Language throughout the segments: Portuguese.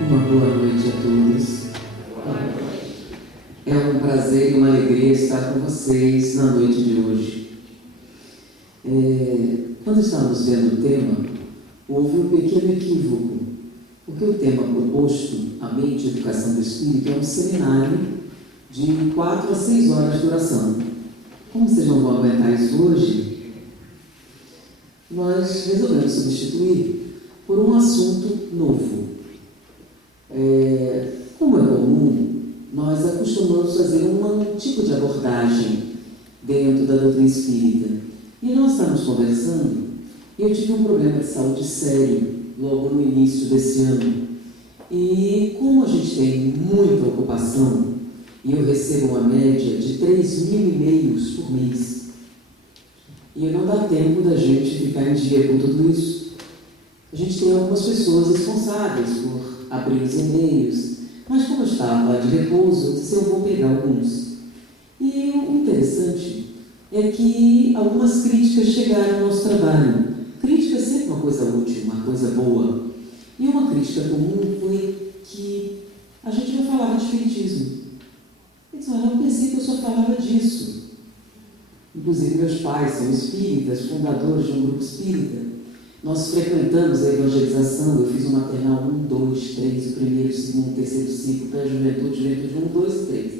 Uma boa noite a todos. É um prazer e uma alegria estar com vocês na noite de hoje. Quando estávamos vendo o tema, houve um pequeno equívoco, porque o tema proposto, a mente e educação do espírito, é um seminário de 4 a 6 horas de duração. Como vocês não vão aguentar isso hoje, nós resolvemos substituir por um assunto novo. Como é comum, nós acostumamos fazer um tipo de abordagem dentro da doutrina espírita. E nós estamos conversando, e eu tive um problema de saúde sério logo no início desse ano. E como a gente tem muita ocupação, e eu recebo uma média de 3.000 e-mails por mês, e não dá tempo da gente ficar em dia com tudo isso. A gente tem algumas pessoas responsáveis por abrir os e-mails, mas como eu estava de repouso, eu disse, eu vou pegar alguns. E o interessante é que algumas críticas chegaram ao nosso trabalho. Crítica é sempre uma coisa útil, uma coisa boa. E uma crítica comum foi que a gente não falava de espiritismo. Eu disse, eu pensei que eu só falava disso. Inclusive meus pais são espíritas, fundadores de um grupo espírita. Nós frequentamos a evangelização, eu fiz o maternal 1, 2, 3, o primeiro, o segundo, o terceiro ciclo, pré-juventude, 1, 2 e 3.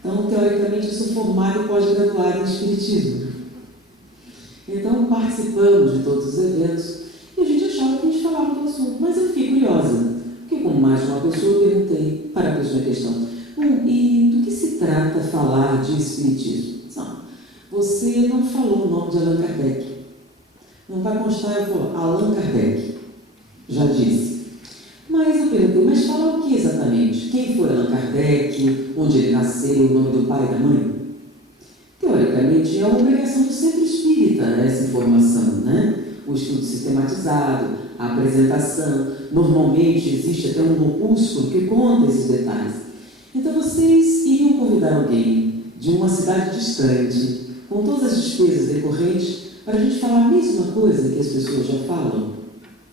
Então, teoricamente, eu sou formada e pós-graduada em espiritismo. Então, participamos de todos os eventos e a gente achava que a gente falava do assunto. Mas eu fiquei curiosa, porque como mais de uma pessoa, eu perguntei para a pessoa em questão, e do que se trata falar de espiritismo? Não, você não falou o nome de Allan Kardec. Não vai constar, eu vou, Allan Kardec, já disse. Mas eu perguntei, mas fala o que exatamente? Quem foi Allan Kardec? Onde ele nasceu? O nome do pai e da mãe? Teoricamente, é uma obrigação do centro espírita essa informação, né? O estudo sistematizado, a apresentação. Normalmente existe até um opúsculo que conta esses detalhes. Então vocês iriam convidar alguém de uma cidade distante, com todas as despesas decorrentes, para a gente falar a mesma coisa que as pessoas já falam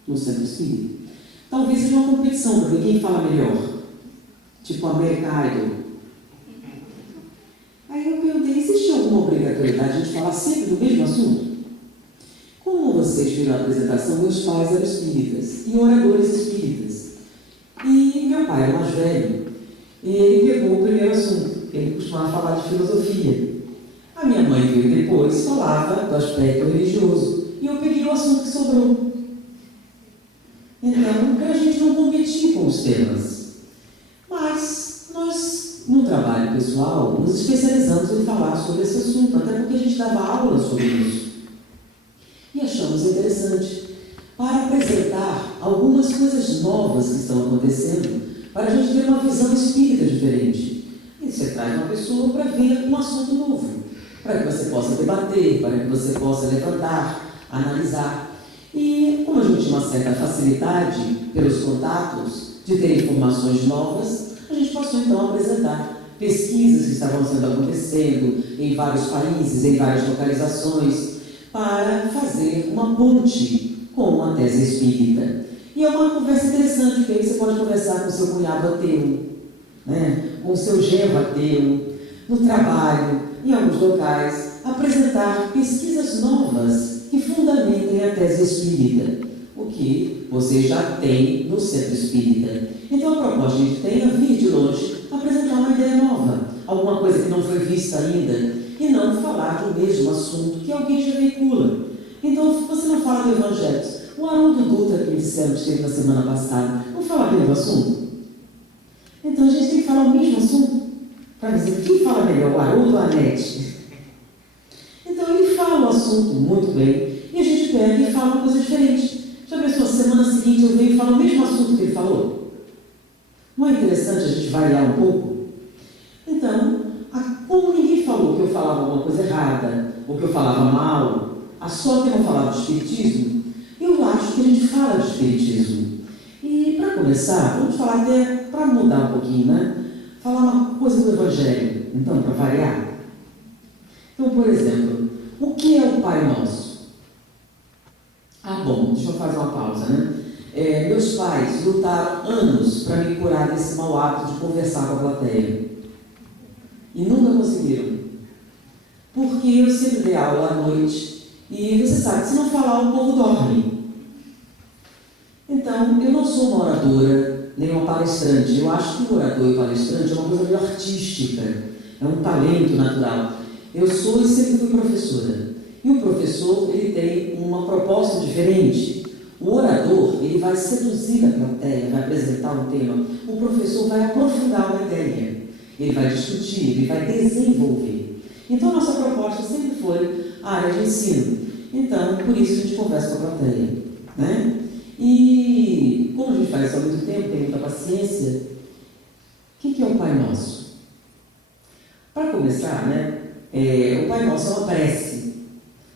no centro espírita. Talvez seja uma competição para ver quem fala melhor, tipo American Idol. Aí eu perguntei, existe alguma obrigatoriedade de a gente falar sempre do mesmo assunto? Como vocês viram a apresentação, meus pais eram espíritas e oradores espíritas. E meu pai era mais velho, e ele pegou o primeiro assunto, ele costumava falar de filosofia. A minha mãe veio depois, falava do aspecto religioso. E eu peguei o assunto que sobrou. Então, para a gente não competir com os temas. Mas nós, no trabalho pessoal, nos especializamos em falar sobre esse assunto, até porque a gente dava aula sobre isso. E achamos interessante para apresentar algumas coisas novas que estão acontecendo, para a gente ter uma visão espírita diferente. E você traz uma pessoa para ver um assunto novo, para que você possa debater, para que você possa levantar, analisar. E como a gente tinha uma certa facilidade pelos contatos de ter informações novas, a gente passou então a apresentar pesquisas que estavam acontecendo em vários países, em várias localizações, para fazer uma ponte com a tese espírita. E é uma conversa interessante, porque aí você pode conversar com seu cunhado ateu, né? Com seu genro ateu, no trabalho, em alguns locais, apresentar pesquisas novas que fundamentem a tese espírita, o que você já tem no centro espírita. Então a proposta que a gente tem é vir de longe, apresentar uma ideia nova, alguma coisa que não foi vista ainda, e não falar do mesmo assunto que alguém já veicula. Então você não fala do Evangelho. O Haroldo Dutra, que me disseram que esteve na semana passada, não fala bem do assunto? Então a gente tem que falar o mesmo assunto, para dizer quem fala melhor, o Haroldo ou a Anete? Então ele fala o assunto muito bem, e a gente pega e fala uma coisa diferente. Já pensou, semana seguinte eu venho e falo o mesmo assunto que ele falou? Não é interessante a gente variar um pouco? Então, como ninguém falou que eu falava alguma coisa errada, ou que eu falava mal, a sorte é não falar de espiritismo, eu acho que a gente fala de espiritismo. E para começar, vamos falar até, para mudar um pouquinho, né? Falar uma coisa do Evangelho, então, para variar. Então, por exemplo, o que é o Pai Nosso? Ah, bom, deixa eu fazer uma pausa, né? Meus pais lutaram anos para me curar desse mau hábito de conversar com a plateia. E nunca conseguiram. Porque eu sempre dei aula à noite. E você sabe, se não falar, o povo dorme. Então, eu não sou uma oradora, nem uma palestrante. Eu acho que o orador e o palestrante é uma coisa meio artística. É um talento natural. Eu sou e sempre fui professora. E o professor, ele tem uma proposta diferente. O orador, ele vai seduzir a plateia, vai apresentar um tema. O professor vai aprofundar uma ideia. Ele vai discutir, ele vai desenvolver. Então, a nossa proposta sempre foi a área de ensino. Então, por isso a gente conversa com a plateia, né? E, como a gente faz isso há muito tempo, tem muita paciência, o que é o Pai Nosso? Para começar, né, o Pai Nosso é uma prece,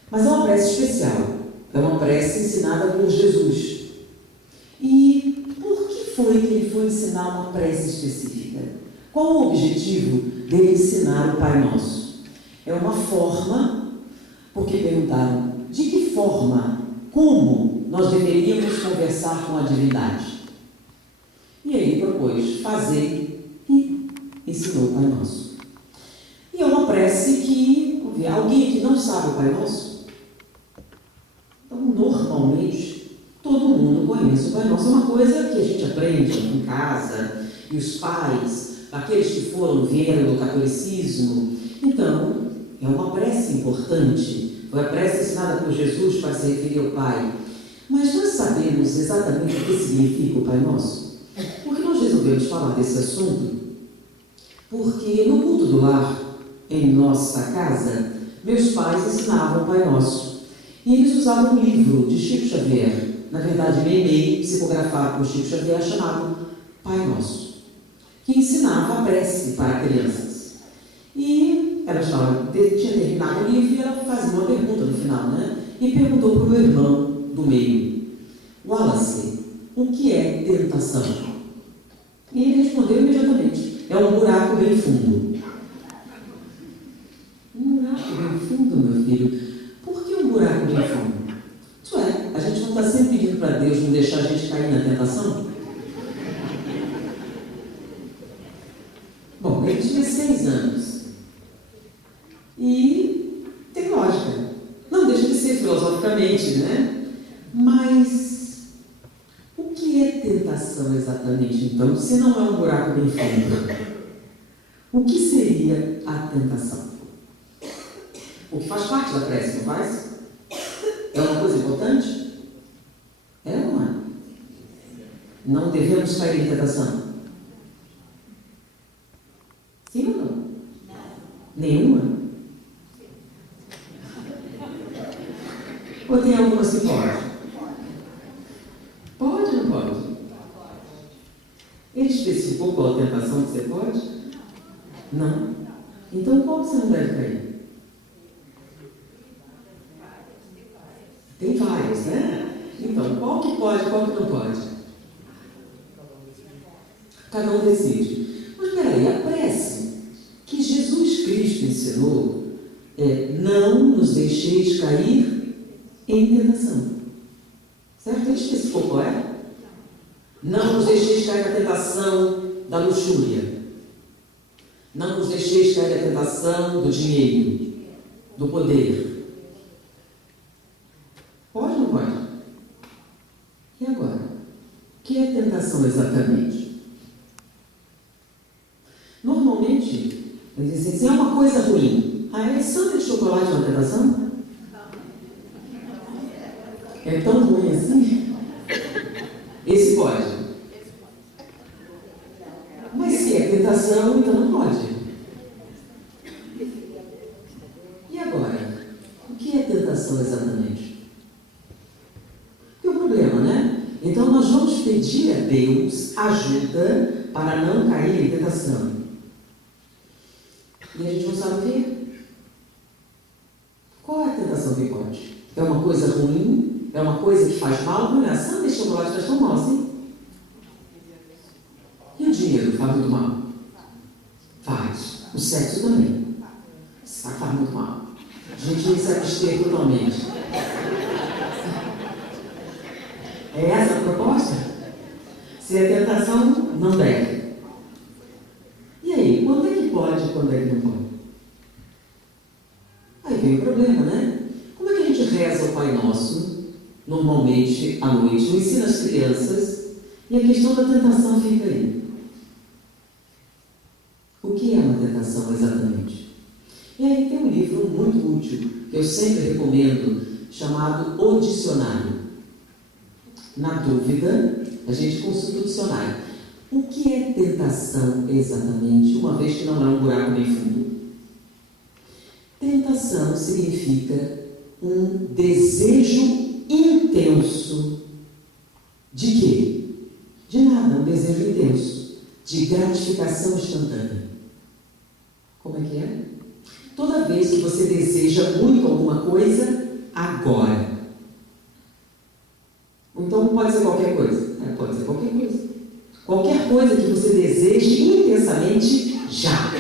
mas é uma prece especial. É uma prece ensinada por Jesus. E por que foi que ele foi ensinar uma prece específica? Qual o objetivo dele ensinar o Pai Nosso? É uma forma, porque perguntaram, de que forma, como nós deveríamos conversar com a divindade? E aí ele propôs fazer e ensinou o Pai Nosso. E é uma prece que, alguém que não sabe o Pai Nosso, então, normalmente, todo mundo conhece o Pai Nosso. É uma coisa que a gente aprende em casa, e os pais, aqueles que foram ver o catolicismo. Então, é uma prece importante. Foi a prece ensinada por Jesus para se referir ao Pai. Mas nós sabemos exatamente o que significa o Pai Nosso? Porque nós resolvemos falar desse assunto porque no culto do lar, em nossa casa, meus pais ensinavam o Pai Nosso. E eles usavam um livro de Chico Xavier, na verdade, meio psicografado por Chico Xavier, chamado Pai Nosso, que ensinava a prece para crianças. E ela tinha terminado o livro e ela fazia uma pergunta no final, né? E perguntou para o meu irmão do meio, Wallace, o que é tentação? E ele respondeu imediatamente, é um buraco bem fundo. Um buraco bem fundo, meu filho? Por que um buraco bem fundo? Isso é, a gente não está sempre pedindo para Deus não deixar a gente cair na tentação? Bom, ele tinha 6 anos. E tem lógica. Não deixa de ser filosoficamente, né? Mas o que é tentação exatamente, então, se não é um buraco bem fundo? O que seria a tentação? O que faz parte da prece, não faz? É uma coisa importante? É ou não é? Não devemos cair em tentação? Sim ou não? Nenhuma? Ou tem algumas que pode? Pode ou não pode? Ele especificou qual a tentação que você pode? Não? Então qual que você não deve cair? Tem vários, né? Então, qual que pode e qual que não pode? Cada um decide. Mas peraí, a prece que Jesus Cristo ensinou é não nos deixeis cair em tentação. Certo? Ele especificou qual é? Não nos deixeis cair na tentação da luxúria. Não nos deixeis cair na tentação do dinheiro, do poder. Pode ou não pode? E agora? O que é tentação exatamente? Normalmente, eles dizem assim, é uma coisa ruim. É sangue de chocolate uma tentação? É tão ruim assim? Esse pode. Mas se é tentação, então não pode. E agora? O que é tentação exatamente? Então, nós vamos pedir a Deus ajuda para não cair em tentação. E a gente não sabe o que é. Qual é a tentação que pode? É uma coisa ruim? É uma coisa que faz mal? Não é a sangue de chocolate faz tão mal assim? E o dinheiro faz muito mal? Faz. O sexo também. Faz muito mal. A gente tem que se abster totalmente. É essa a proposta? Se é tentação, não deve. E aí, quando é que pode e quando é que não pode? Aí vem o problema, né? Como é que a gente reza o Pai Nosso, normalmente, à noite, não ensina as crianças, e a questão da tentação fica aí. O que é uma tentação exatamente? E aí tem um livro muito útil, que eu sempre recomendo, chamado O Dicionário. Na dúvida, a gente consulta o dicionário. O que é tentação exatamente, uma vez que não é um buraco bem fundo? Tentação significa um desejo intenso de quê? De nada, um desejo intenso, de gratificação instantânea. Como é que é? Toda vez que você deseja muito alguma coisa, agora. Então pode ser qualquer coisa. Pode ser qualquer coisa. Qualquer coisa que você deseje intensamente, já.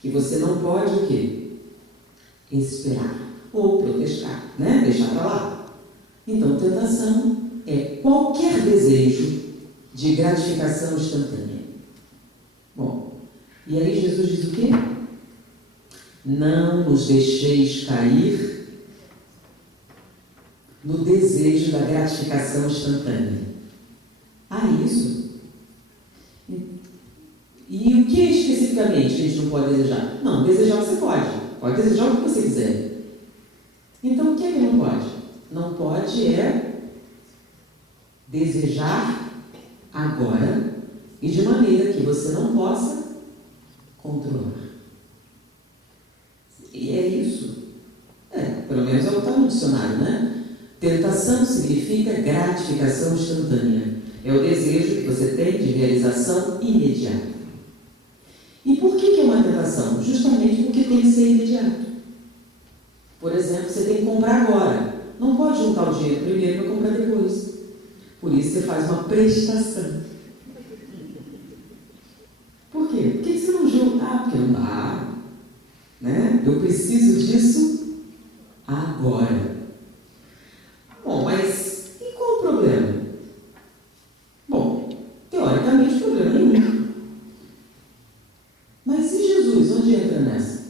Que você não pode o quê? Esperar. Ou protestar, né? Deixar para lá. Então, tentação é qualquer desejo de gratificação instantânea. Bom, e aí Jesus diz o quê? Não nos deixeis cair no desejo da gratificação instantânea. Isso? E o que especificamente a gente não pode desejar? Não, desejar você pode. Pode desejar o que você quiser. Então, o que é que não pode? Não pode desejar agora e de maneira que você não possa controlar. E é isso. Pelo menos é o que está no dicionário, né? Tentação significa gratificação instantânea. É o desejo que você tem de realização imediata. E por que é uma tentação? Justamente porque tem que ser imediato. Por exemplo, você tem que comprar agora. Não pode juntar o dinheiro primeiro para comprar depois. Por isso você faz uma prestação. Por quê? Por que você não junta? Porque não dá. Né? Eu preciso disso agora. Bom, mas e qual o problema? Bom, teoricamente, problema nenhum. Mas e Jesus? Onde entra nessa?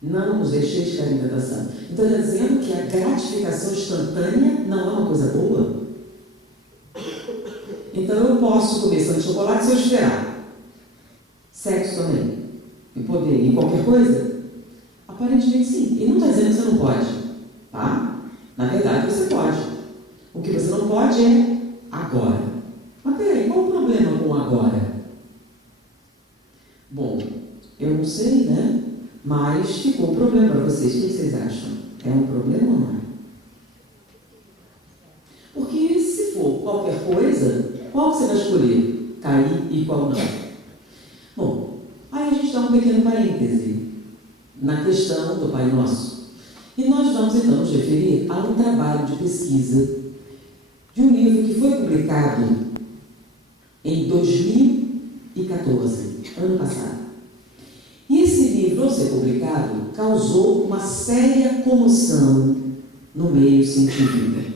Não nos deixeis cair em tentação. Então, está dizendo que a gratificação instantânea não é uma coisa boa? Então, eu posso comer sangue de chocolate se eu esperar. Sexo também. Em poder, em qualquer coisa? Aparentemente, sim. E não está dizendo que você não pode. Tá? Na verdade, você pode. O que você não pode é agora. Mas peraí, qual o problema com agora? Bom, eu não sei, né? Mas ficou um problema para vocês. O que vocês acham? É um problema ou não é? Porque se for qualquer coisa, qual você vai escolher? Cair e qual não? Bom, aí a gente dá um pequeno parêntese na questão do Pai Nosso. E nós vamos então nos referir a um trabalho de pesquisa de um livro que foi publicado em 2014, ano passado. E esse livro, ao ser publicado, causou uma séria comoção no meio científico.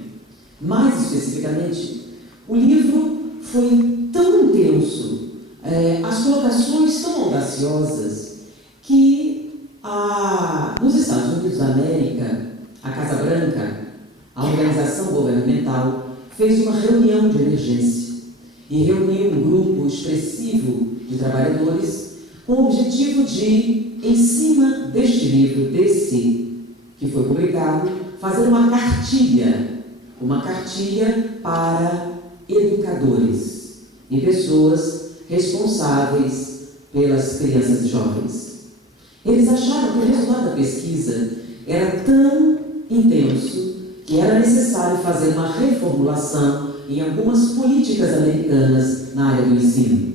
Mais especificamente, o livro foi tão intenso, as colocações tão audaciosas, que nos Estados Unidos da América, a Casa Branca, a organização governamental, fez uma reunião de emergência e reuniu um grupo expressivo de trabalhadores com o objetivo de, em cima deste livro, que foi publicado, fazer uma cartilha para educadores e pessoas responsáveis pelas crianças e jovens. Eles acharam que o resultado da pesquisa era tão intenso que era necessário fazer uma reformulação em algumas políticas americanas na área do ensino.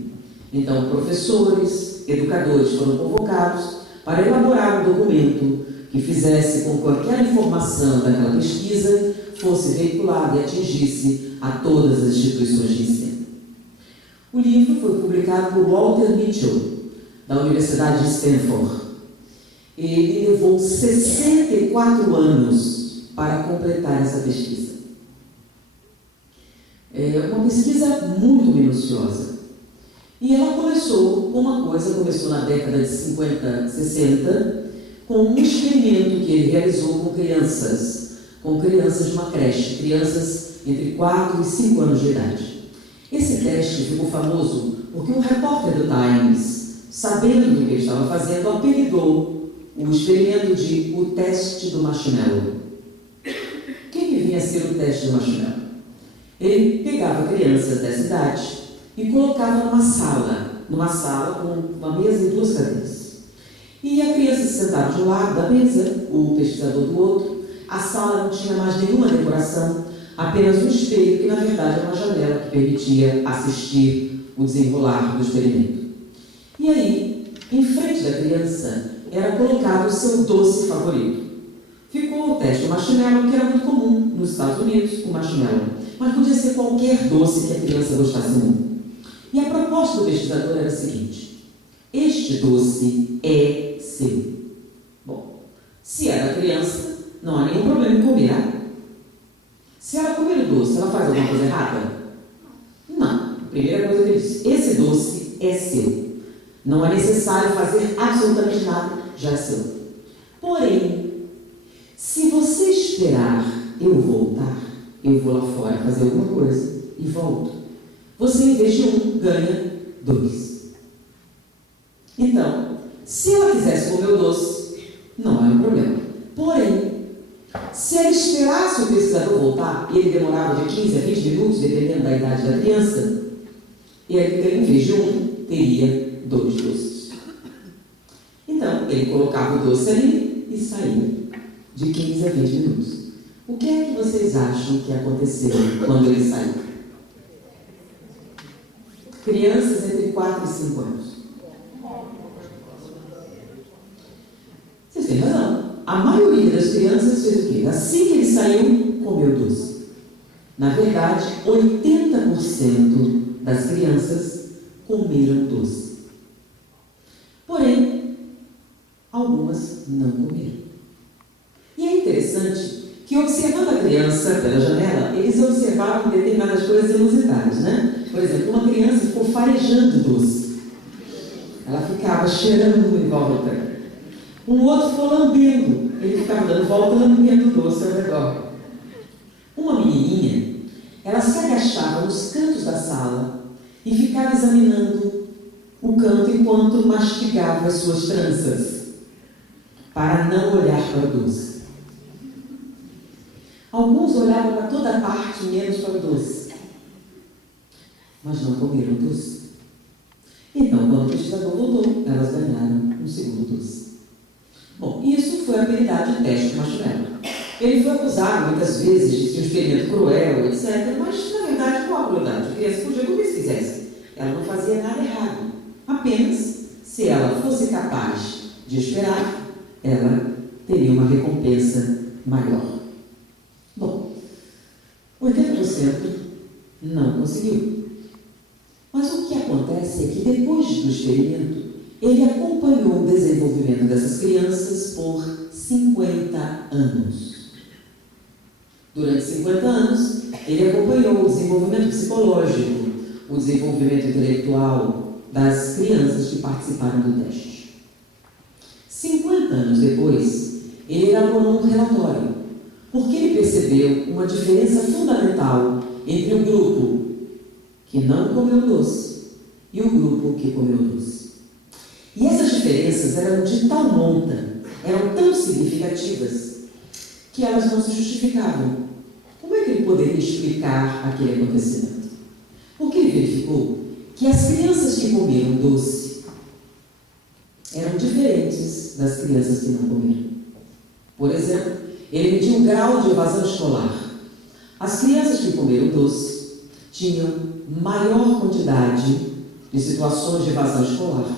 Então, professores, educadores foram convocados para elaborar um documento que fizesse com que aquela informação daquela pesquisa fosse veiculada e atingisse a todas as instituições de ensino. O livro foi publicado por Walter Mitchell, da Universidade de Stanford. Ele levou 64 anos para completar essa pesquisa. uma pesquisa muito minuciosa. E ela começou com uma coisa, começou na década de 50, 60, com um experimento que ele realizou com crianças de uma creche, crianças entre 4 e 5 anos de idade. Esse teste ficou famoso porque um repórter do Times, sabendo do que ele estava fazendo, apelidou o experimento de o teste do marshmallow. O que vinha a ser o teste do marshmallow? Ele pegava crianças dessa idade e colocava numa sala com uma mesa e 2 cadeiras. E a criança se sentava de um lado da mesa, o pesquisador do outro. A sala não tinha mais nenhuma decoração, apenas um espelho, que na verdade era uma janela que permitia assistir o desenrolar do experimento. E aí, em frente da criança, era colocado o seu doce favorito. Ficou o teste do marshmallow, que era muito comum nos Estados Unidos, o marshmallow. Mas podia ser qualquer doce que a criança gostasse muito. E a proposta do pesquisador era a seguinte: este doce é seu. Bom, se é da criança, não há nenhum problema em comer. Se ela comer o doce, ela faz alguma coisa errada? Não. A primeira coisa que ele disse: esse doce é seu. Não é necessário fazer absolutamente nada, já é seu. Porém, se você esperar eu voltar, eu vou lá fora fazer alguma coisa e volto, você, em vez de 1, ganha 2. Então, se ela quisesse comer o doce, não era um problema. Porém, se ela esperasse o pesquisador voltar, e ele demorava de 15 a 20 minutos, dependendo da idade da criança, ele, em vez de 1, teria 2 doces. Então, ele colocava o doce ali e saía de 15 a 20 minutos. O que é que vocês acham que aconteceu quando ele saiu? Crianças entre 4 e 5 anos. Vocês têm razão. A maioria das crianças fez o quê? Assim que ele saiu, comeu doce. Na verdade, 80% das crianças comeram doce. Porém, algumas não comeram. E é interessante que, observando a criança pela janela, eles observavam determinadas coisas inusitadas, né? Por exemplo, uma criança ficou farejando doce. Ela ficava cheirando em volta. Um outro ficou lambendo. Ele ficava dando volta, lambendo o doce ao redor. Uma menininha, ela se agachava nos cantos da sala e ficava examinando o canto enquanto mastigava as suas tranças, para não olhar para o doce. Alguns olhavam para toda parte, menos para o doce, mas não comeram o doce. Então, quando o pesquisador voltou, elas ganharam um segundo doce. Bom, isso foi apelidado de teste do marshmallow. Ele foi acusado muitas vezes de ser um experimento cruel, etc., mas na verdade qual a crueldade? A criança podia comer se quisesse. Ela não fazia nada errado. Apenas, se ela fosse capaz de esperar, ela teria uma recompensa maior. Bom, 80% não conseguiu. Mas o que acontece é que depois do experimento, ele acompanhou o desenvolvimento dessas crianças por 50 anos. Durante 50 anos, ele acompanhou o desenvolvimento psicológico, o desenvolvimento intelectual das crianças que participaram do teste. 50 anos depois, ele elaborou um relatório, porque ele percebeu uma diferença fundamental entre o grupo que não comeu doce e o grupo que comeu doce. E essas diferenças eram de tal monta, eram tão significativas, que elas não se justificavam. Como é que ele poderia explicar aquele acontecimento? Porque ele verificou que as crianças que comeram doce eram diferentes das crianças que não comeram. Por exemplo, ele mediu o grau de evasão escolar. As crianças que comeram doce tinham maior quantidade de situações de evasão escolar,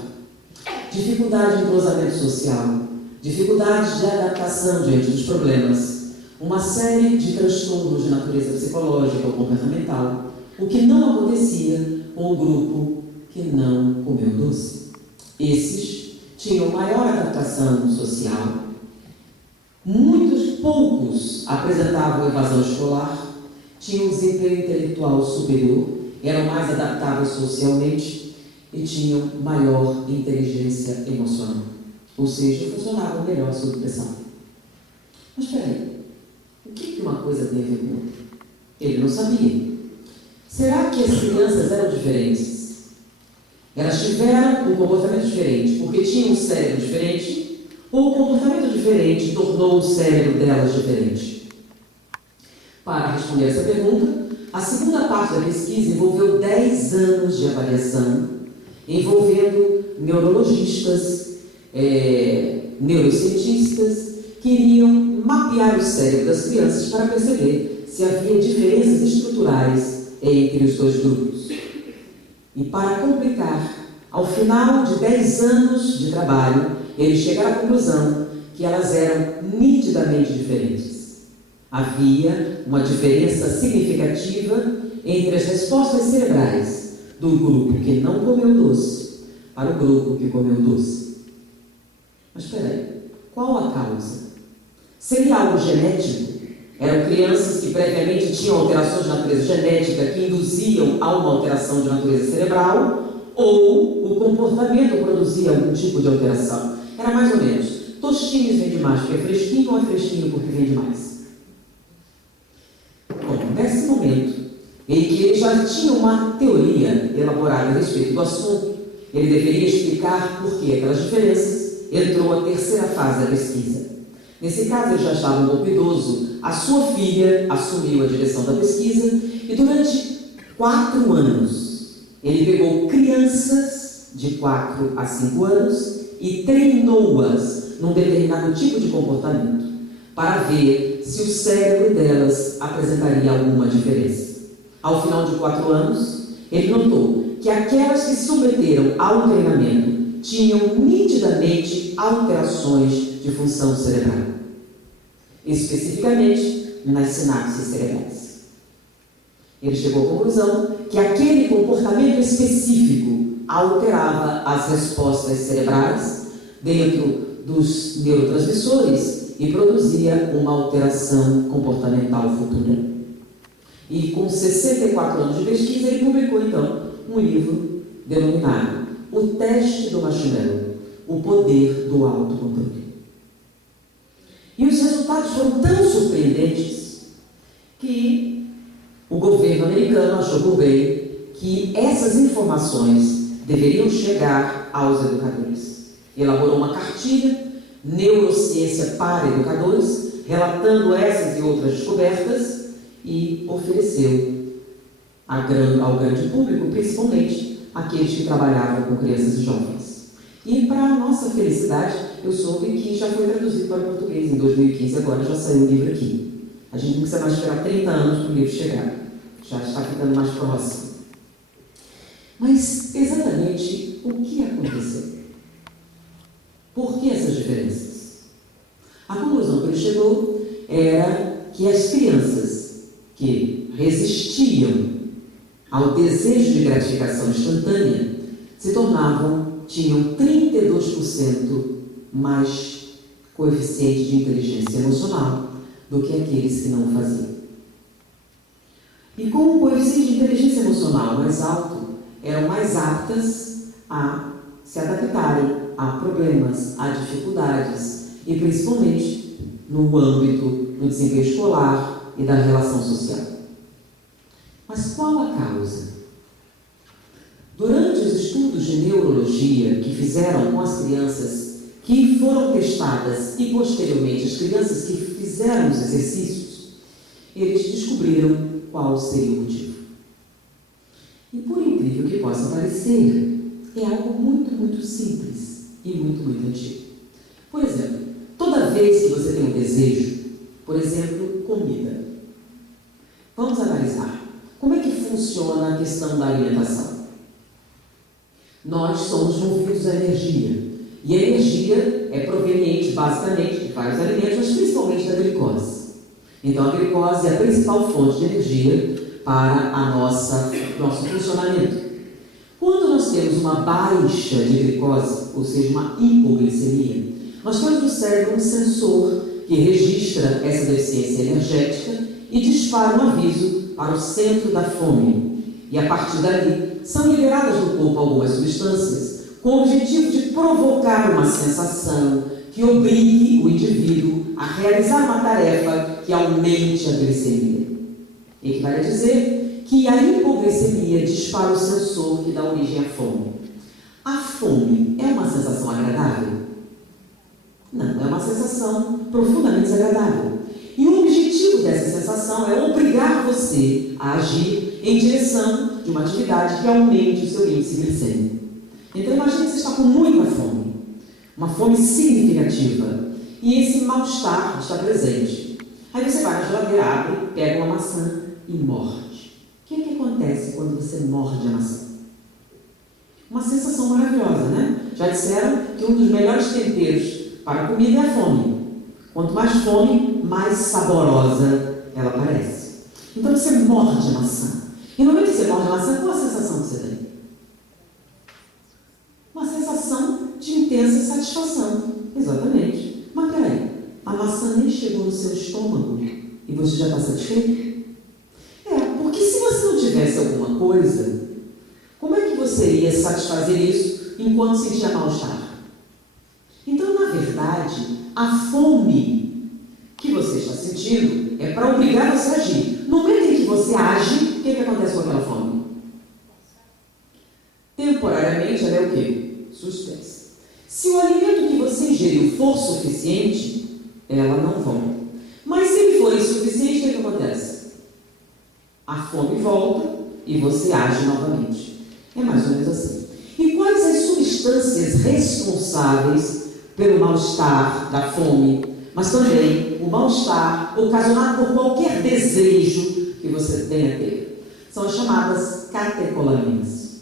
dificuldade de entrosamento social, dificuldade de adaptação diante dos problemas, uma série de transtornos de natureza psicológica ou comportamental, o que não acontecia com o grupo que não comeu doce. Esses tinham maior adaptação social, poucos apresentavam evasão escolar tinham um desempenho intelectual superior, eram mais adaptáveis socialmente e tinham maior inteligência emocional. Ou seja, funcionavam melhor sob pressão. Mas espera aí, o que uma coisa tem a ver com outra? Ele não sabia. Será que as crianças eram diferentes? Elas tiveram um comportamento diferente porque tinham um cérebro diferente, ou o comportamento diferente tornou o cérebro delas diferente? Para responder essa pergunta, a segunda parte da pesquisa envolveu 10 anos de avaliação, envolvendo neurologistas, neurocientistas, que iriam mapear o cérebro das crianças para perceber se havia diferenças estruturais entre os dois grupos. E para complicar, ao final de 10 anos de trabalho, eles chegaram à conclusão que elas eram nitidamente diferentes. Havia uma diferença significativa entre as respostas cerebrais do grupo que não comeu doce para o grupo que comeu doce. Mas espera aí, qual a causa? Seria algo genético? Eram crianças que previamente tinham alterações de natureza genética que induziam a uma alteração de natureza cerebral, ou o comportamento produzia algum tipo de alteração? Era mais ou menos, Tostines vende mais porque é fresquinho ou é fresquinho porque vende mais? Bom, nesse momento, em que ele já tinha uma teoria elaborada a respeito do assunto, ele deveria explicar por que aquelas diferenças, entrou a terceira fase da pesquisa. Nesse caso, ele já estava um pouco idoso, a sua filha assumiu a direção da pesquisa e durante 4 anos ele pegou crianças de 4 a 5 anos e treinou-as num determinado tipo de comportamento para ver se o cérebro delas apresentaria alguma diferença. Ao final de 4 anos, ele notou que aquelas que se submeteram ao treinamento tinham nitidamente alterações de função cerebral, especificamente nas sinapses cerebrais. Ele chegou à conclusão que aquele comportamento específico alterava as respostas cerebrais dentro dos neurotransmissores e produzia uma alteração comportamental futura. E com 64 anos de pesquisa, ele publicou então um livro denominado O Teste do Marshmallow, o Poder do Autocontrole. E os resultados foram tão surpreendentes que o governo americano achou por bem que essas informações deveriam chegar aos educadores. Elaborou uma cartilha, Neurociência para Educadores, relatando essas e outras descobertas e ofereceu ao grande público, principalmente aqueles que trabalhavam com crianças e jovens. E, para a nossa felicidade, eu soube que já foi traduzido para o português em 2015, agora já saiu o livro aqui. A gente não precisa mais esperar 30 anos para o livro chegar, já está ficando mais próximo. Mas, exatamente, o que aconteceu? Por que essas diferenças? A conclusão que ele chegou era que as crianças que resistiam ao desejo de gratificação instantânea tinham 32% mais coeficiente de inteligência emocional do que aqueles que não o faziam. E com o coeficiente de inteligência emocional mais alto, eram mais aptas a se adaptarem a problemas, a dificuldades, e principalmente no âmbito do desempenho escolar e da relação social. Mas qual a causa? Durante os estudos de neurologia que fizeram com as crianças que foram testadas e posteriormente as crianças que fizeram os exercícios, eles descobriram qual seria o motivo. E por incrível que possa parecer, é algo muito, muito simples e muito, muito antigo. Por exemplo, toda vez que você tem um desejo, por exemplo, comida, vamos analisar como é que funciona a questão da alimentação. Nós somos movidos à energia, e a energia é proveniente basicamente de vários alimentos, mas principalmente da glicose. Então a glicose é a principal fonte de energia para nosso funcionamento. Quando nós temos uma baixa de glicose, ou seja, uma hipoglicemia, nós temos no cérebro um sensor que registra essa deficiência energética e dispara um aviso para o centro da fome. E a partir dali, são liberadas do corpo algumas substâncias com o objetivo de provocar uma sensação que obrigue o indivíduo a realizar uma tarefa que aumente a glicemia. Equivale a dizer que a hipoglicemia dispara o sensor que dá origem à fome. A fome é uma sensação agradável? Não, é uma sensação profundamente desagradável. E o objetivo dessa sensação é obrigar você a agir em direção de uma atividade que aumente o seu índice glicêmico. Então imagine que você está com muita fome, uma fome significativa, e esse mal-estar está presente. Aí você vai na geladeira, abre, pega uma maçã e morde. O que é que acontece quando você morde a maçã? Uma sensação maravilhosa, né? Já disseram que um dos melhores temperos para a comida é a fome. Quanto mais fome, mais saborosa ela parece. Então você morde a maçã. E no momento que você morde a maçã, qual a sensação que você tem? Uma sensação de intensa satisfação. Exatamente. Mas peraí, a maçã nem chegou no seu estômago e você já está satisfeito? Porque se você não tivesse alguma coisa, como é que você ia satisfazer isso enquanto sentia mal-estar? Então, na verdade, a fome que você está sentindo é para obrigar você a agir. No momento em que você age, o que acontece com aquela fome? Temporariamente, ela é o quê? Suspensa. Se o alimento que você ingeriu for suficiente, ela não volta. Mas se ele for insuficiente, o que acontece? A fome volta e você age novamente. É mais ou menos assim. E quais as substâncias responsáveis pelo mal-estar da fome, mas também o mal-estar ocasionado por qualquer desejo que você tenha a ter? São as chamadas catecolaminas.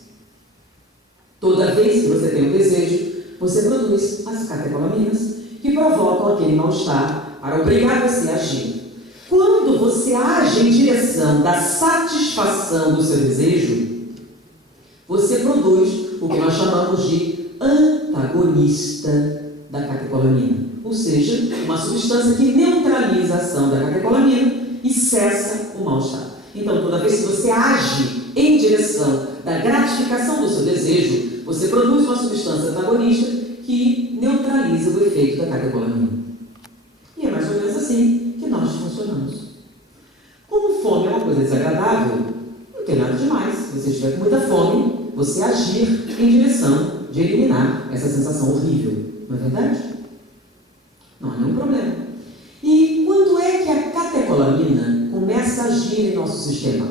Toda vez que você tem um desejo, você produz as catecolaminas que provocam aquele mal-estar para obrigar você a agir. Quando você age em direção da satisfação do seu desejo, você produz o que nós chamamos de antagonista da catecolamina, ou seja, uma substância que neutraliza a ação da catecolamina e cessa o mal-estar. Então, toda vez que você age em direção da gratificação do seu desejo, você produz uma substância antagonista que neutraliza o efeito da catecolamina. E é mais ou menos assim que nós funcionamos. Como fome é uma coisa desagradável, não tem nada demais. Se você estiver com muita fome, você agir em direção de eliminar essa sensação horrível. Não é verdade? Não há nenhum problema. E quando é que a catecolamina começa a agir em nosso sistema?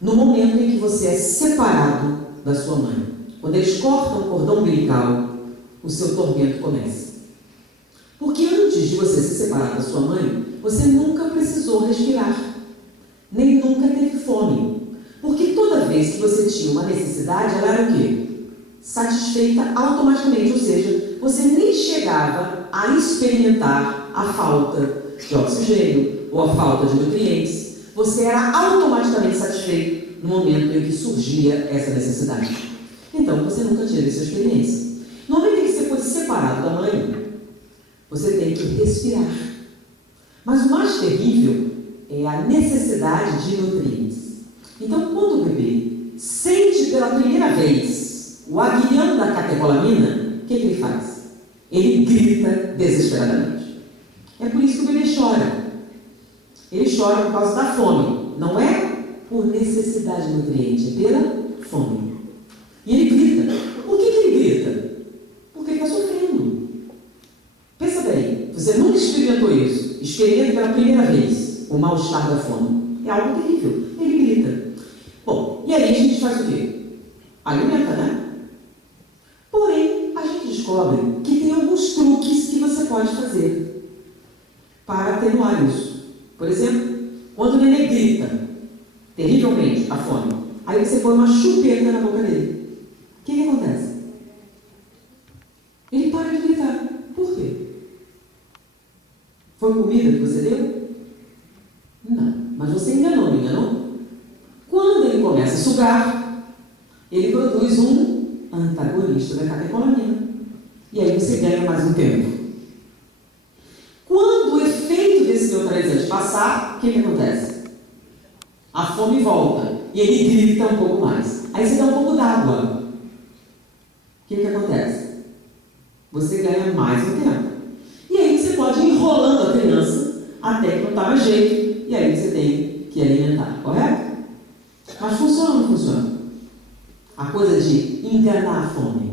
No momento em que você é separado da sua mãe. Quando eles cortam o cordão umbilical, o seu tormento começa. Porque antes de você se separar da sua mãe, você nunca precisou respirar, nem nunca teve fome. Porque toda vez que você tinha uma necessidade, ela era o quê? Satisfeita automaticamente, ou seja, você nem chegava a experimentar a falta de oxigênio ou a falta de nutrientes. Você era automaticamente satisfeito no momento em que surgia essa necessidade. Então, você nunca teve essa experiência. No momento em que você foi separado da mãe, você tem que respirar. Mas o mais terrível é a necessidade de nutrientes. Então, quando o bebê sente pela primeira vez o aguilhão da catecolamina, o que ele faz? Ele grita desesperadamente. É por isso que o bebê chora. Ele chora por causa da fome. Não é por necessidade de nutriente, é pela fome. E ele grita. Por que ele grita? Porque ele está sofrendo. Pensa bem, você nunca experimentou isso. Experimenta pela primeira vez o mal-estar da fome. É algo terrível. Ele grita. Bom, e aí a gente faz o quê? Alimenta, né? Porém, a gente descobre que tem alguns truques que você pode fazer para atenuar isso. Por exemplo, quando o neném grita terrivelmente a fome, aí você põe uma chupeta na boca dele. O que acontece? Ele para de gritar. Por quê? Foi comida que você deu? Não. Mas você enganou, não enganou? Quando ele começa a sugar, ele produz um antagonista da catecolamina. E aí você ganha mais um tempo. Quando o efeito desse neutralizante passar, o que acontece? a fome volta e ele grita um pouco mais. Aí você dá um pouco d'água. O que acontece? Você ganha mais um tempo. E aí você pode ir enrolando a criança até que não está mais jeito, e aí você tem que alimentar, correto? Mas funciona ou não funciona? A coisa de enganar a fome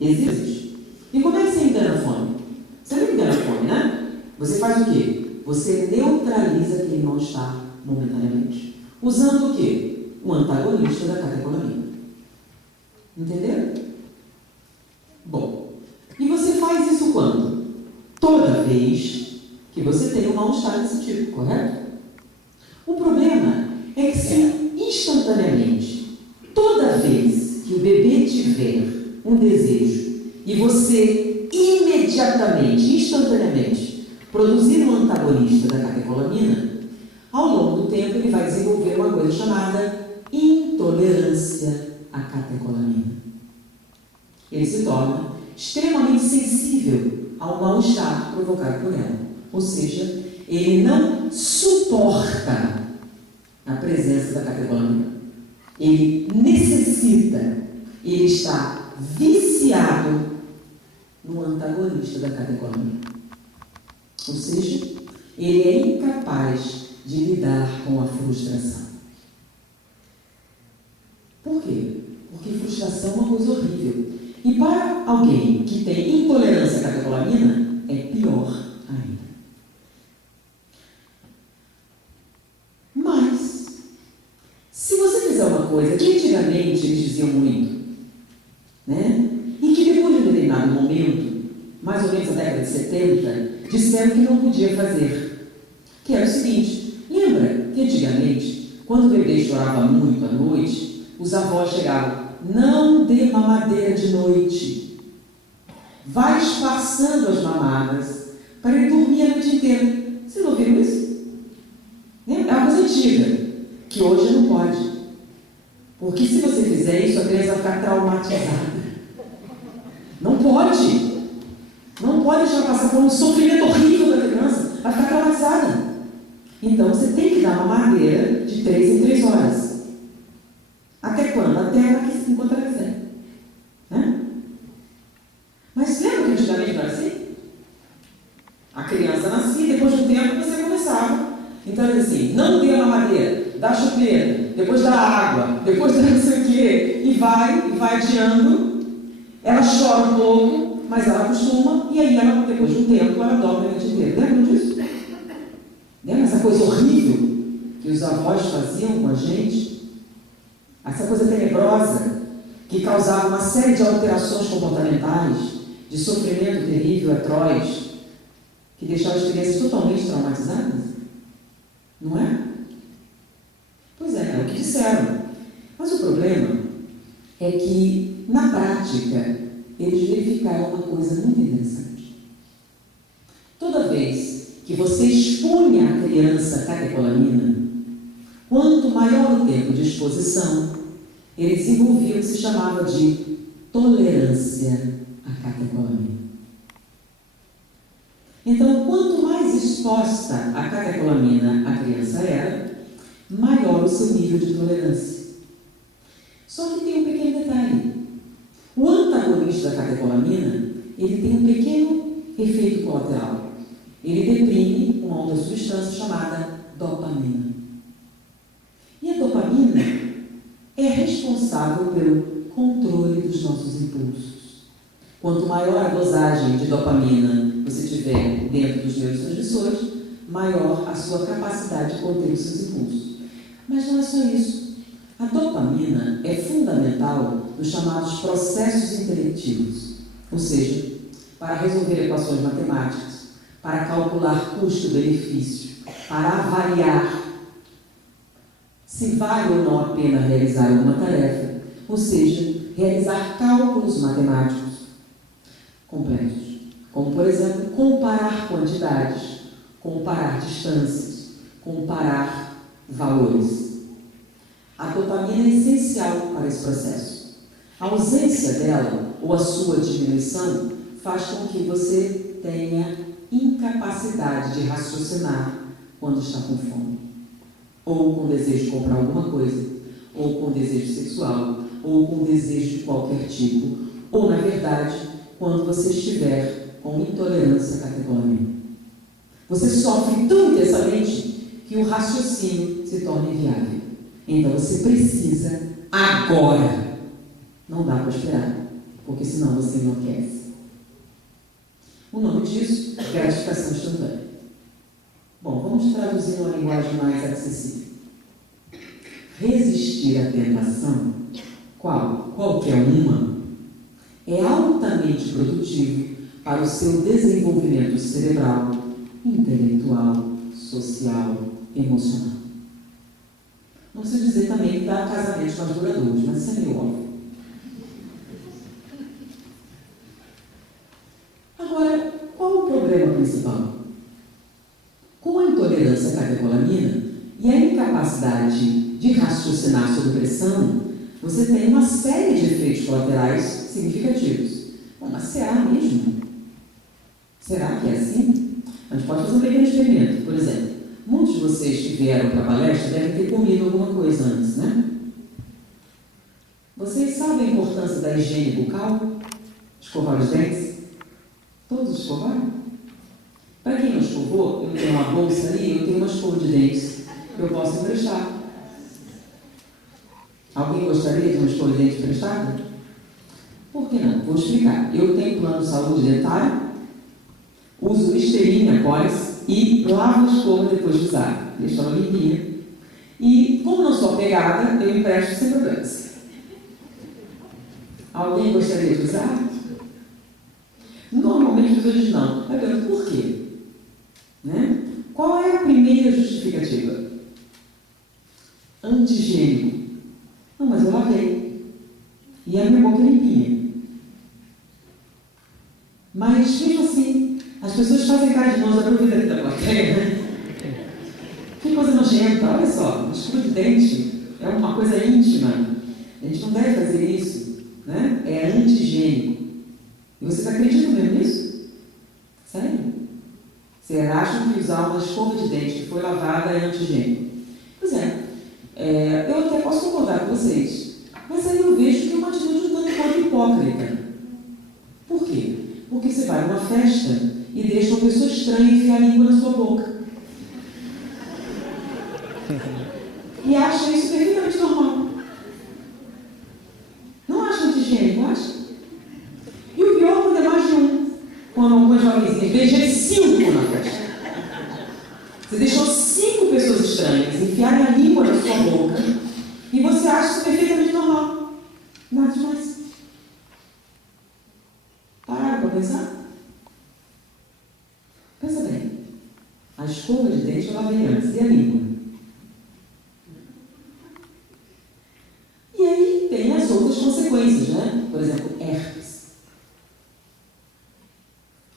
existe. E como é que você engana a fome? Você não engana a fome, né? Você faz o quê? Você neutraliza aquele mal-estar momentaneamente. Usando o quê? O antagonista da catecolamina. Entenderam? Bom, e você faz isso quando? Toda vez que você tem um mal-estar desse tipo, correto? O problema é que se instantaneamente, toda vez que o bebê tiver um desejo e você imediatamente, instantaneamente, produzir um antagonista da catecolamina, ao longo do tempo ele vai desenvolver uma coisa chamada intolerância à catecolamina. Ele se torna extremamente sensível ao mal-estar provocado por ela. Ou seja, ele não suporta a presença da catecolamina. Ele necessita, ele está viciado no antagonista da catecolamina. Ou seja, ele é incapaz de lidar com a frustração. Por quê? Porque frustração é uma coisa horrível. E para alguém que tem intolerância à catecolamina, é pior ainda. Mas, se você fizer uma coisa que antigamente eles diziam muito, né? E que depois de um determinado momento, mais ou menos na década de 70, disseram que não podia fazer. Que era o seguinte: lembra que antigamente, quando o bebê chorava muito à noite, os avós chegavam: não dê mamadeira de noite. Vai espaçando as mamadas para ele dormir a noite inteira. Vocês ouviram isso? É uma coisa antiga, que hoje não pode. Porque se você fizer isso, a criança vai ficar traumatizada. Não pode. Não pode deixar passar por um sofrimento horrível da criança. Vai ficar traumatizada. Então você tem que dar mamadeira de 3 em 3 horas. Até quando? Até ela enquanto ela quiser. Né? Mas lembra que antigamente não era assim? A criança nascia, depois de um tempo você começava. Então era assim: não dê a mamadeira, dá a chupeta, depois dá água, depois dá não sei o quê, e vai adiando. Ela chora um pouco, mas ela acostuma, e aí ela, depois de um tempo, ela dorme a noite inteira. Lembra disso? Lembra essa coisa horrível que os avós faziam com a gente? Essa coisa tenebrosa que causava uma série de alterações comportamentais, de sofrimento terrível, atroz, que deixava as crianças totalmente traumatizadas? Não é? Pois é o que disseram. Mas o problema é que, na prática, eles verificaram uma coisa muito interessante. Toda vez que você expunha a criança à catecolamina, quanto maior o tempo de exposição, ele desenvolvia o que se chamava de tolerância à catecolamina. Então, quanto mais exposta à catecolamina a criança era, maior o seu nível de tolerância. Só que tem um pequeno detalhe. O antagonista da catecolamina, ele tem um pequeno efeito colateral. Ele deprime uma outra substância chamada dopamina. E a dopamina é responsável pelo controle dos nossos impulsos. Quanto maior a dosagem de dopamina você tiver dentro dos neurotransmissores, maior a sua capacidade de conter os seus impulsos. Mas não é só isso. A dopamina é fundamental nos chamados processos inteletivos, ou seja, para resolver equações matemáticas, para calcular custo-benefício, para avaliar se vale ou não a pena realizar alguma tarefa, ou seja, realizar cálculos matemáticos complexos, como, por exemplo, comparar quantidades, comparar distâncias, comparar valores. A dopamina é essencial para esse processo. A ausência dela, ou a sua diminuição, faz com que você tenha incapacidade de raciocinar quando está com fome. ou com desejo de comprar alguma coisa, ou com desejo sexual, ou com desejo de qualquer tipo, ou, na verdade, quando você estiver com intolerância à catecolamina. Você sofre tão intensamente que o raciocínio se torna inviável. Então você precisa agora. Não dá para esperar, porque senão você enlouquece. O nome disso é gratificação instantânea. Bom, vamos traduzir numa linguagem mais acessível. Resistir à tentação, qualquer uma, é altamente produtivo para o seu desenvolvimento cerebral, intelectual, social, emocional. Não preciso dizer também que dá casamentos mais duradouros, mas isso é meio óbvio. Agora, qual o problema principal? Com a intolerância à catecolamina e a incapacidade de raciocinar sob pressão, você tem uma série de efeitos colaterais significativos. Bom, mas será mesmo? Será que é assim? A gente pode fazer um pequeno experimento. Por exemplo, muitos de vocês que vieram para a palestra devem ter comido alguma coisa antes, né? Vocês sabem a importância da higiene bucal? Escovar os dentes? Todos escovaram? Para quem não escovou, eu tenho uma bolsa ali, eu tenho uma escova de dentes. Eu posso emprestar. Alguém gostaria de uma escova de dentes emprestada? Por que não? Vou explicar. Eu tenho plano de saúde dentário, uso Listerine após e lavo a escova depois de usar. Deixo ela limpinha. E, como não sou apegada, eu empresto sem problemas. Alguém gostaria de usar? Normalmente as pessoas dizem não. Eu pergunto por quê? Né? Qual é a primeira justificativa? Antigênico. Não, mas eu lavei. E a minha boca é limpinha. Mas, mesmo assim, as pessoas fazem cara de nós, aproveita aqui da plateia, né? Que coisa nojenta, olha só, escova de dente é uma coisa íntima. A gente não deve fazer isso, né? É antigênico. E vocês acreditam mesmo nisso? Sério? Vocês acham que usar uma escova de dente que foi lavada é antigênico? Pois é, eu até posso concordar com vocês, mas aí eu vejo que é uma atitude um tanto quanto hipócrita. Por quê? Porque você vai numa festa e deixa uma pessoa estranha enfiar a língua na sua boca. E acha isso perfeitamente normal. Não acha antigênico, acha? E o pior quando é mais de um. Quando algumas jovenzinhas beijam 5 na festa. Você deixou 5 pessoas estranhas enfiarem a língua na sua boca e você acha isso perfeitamente normal. Nada demais. Pararam para pensar? Pensa bem. A escova de dente eu lavei antes. E a língua? E aí tem as outras consequências, né? Por exemplo, herpes.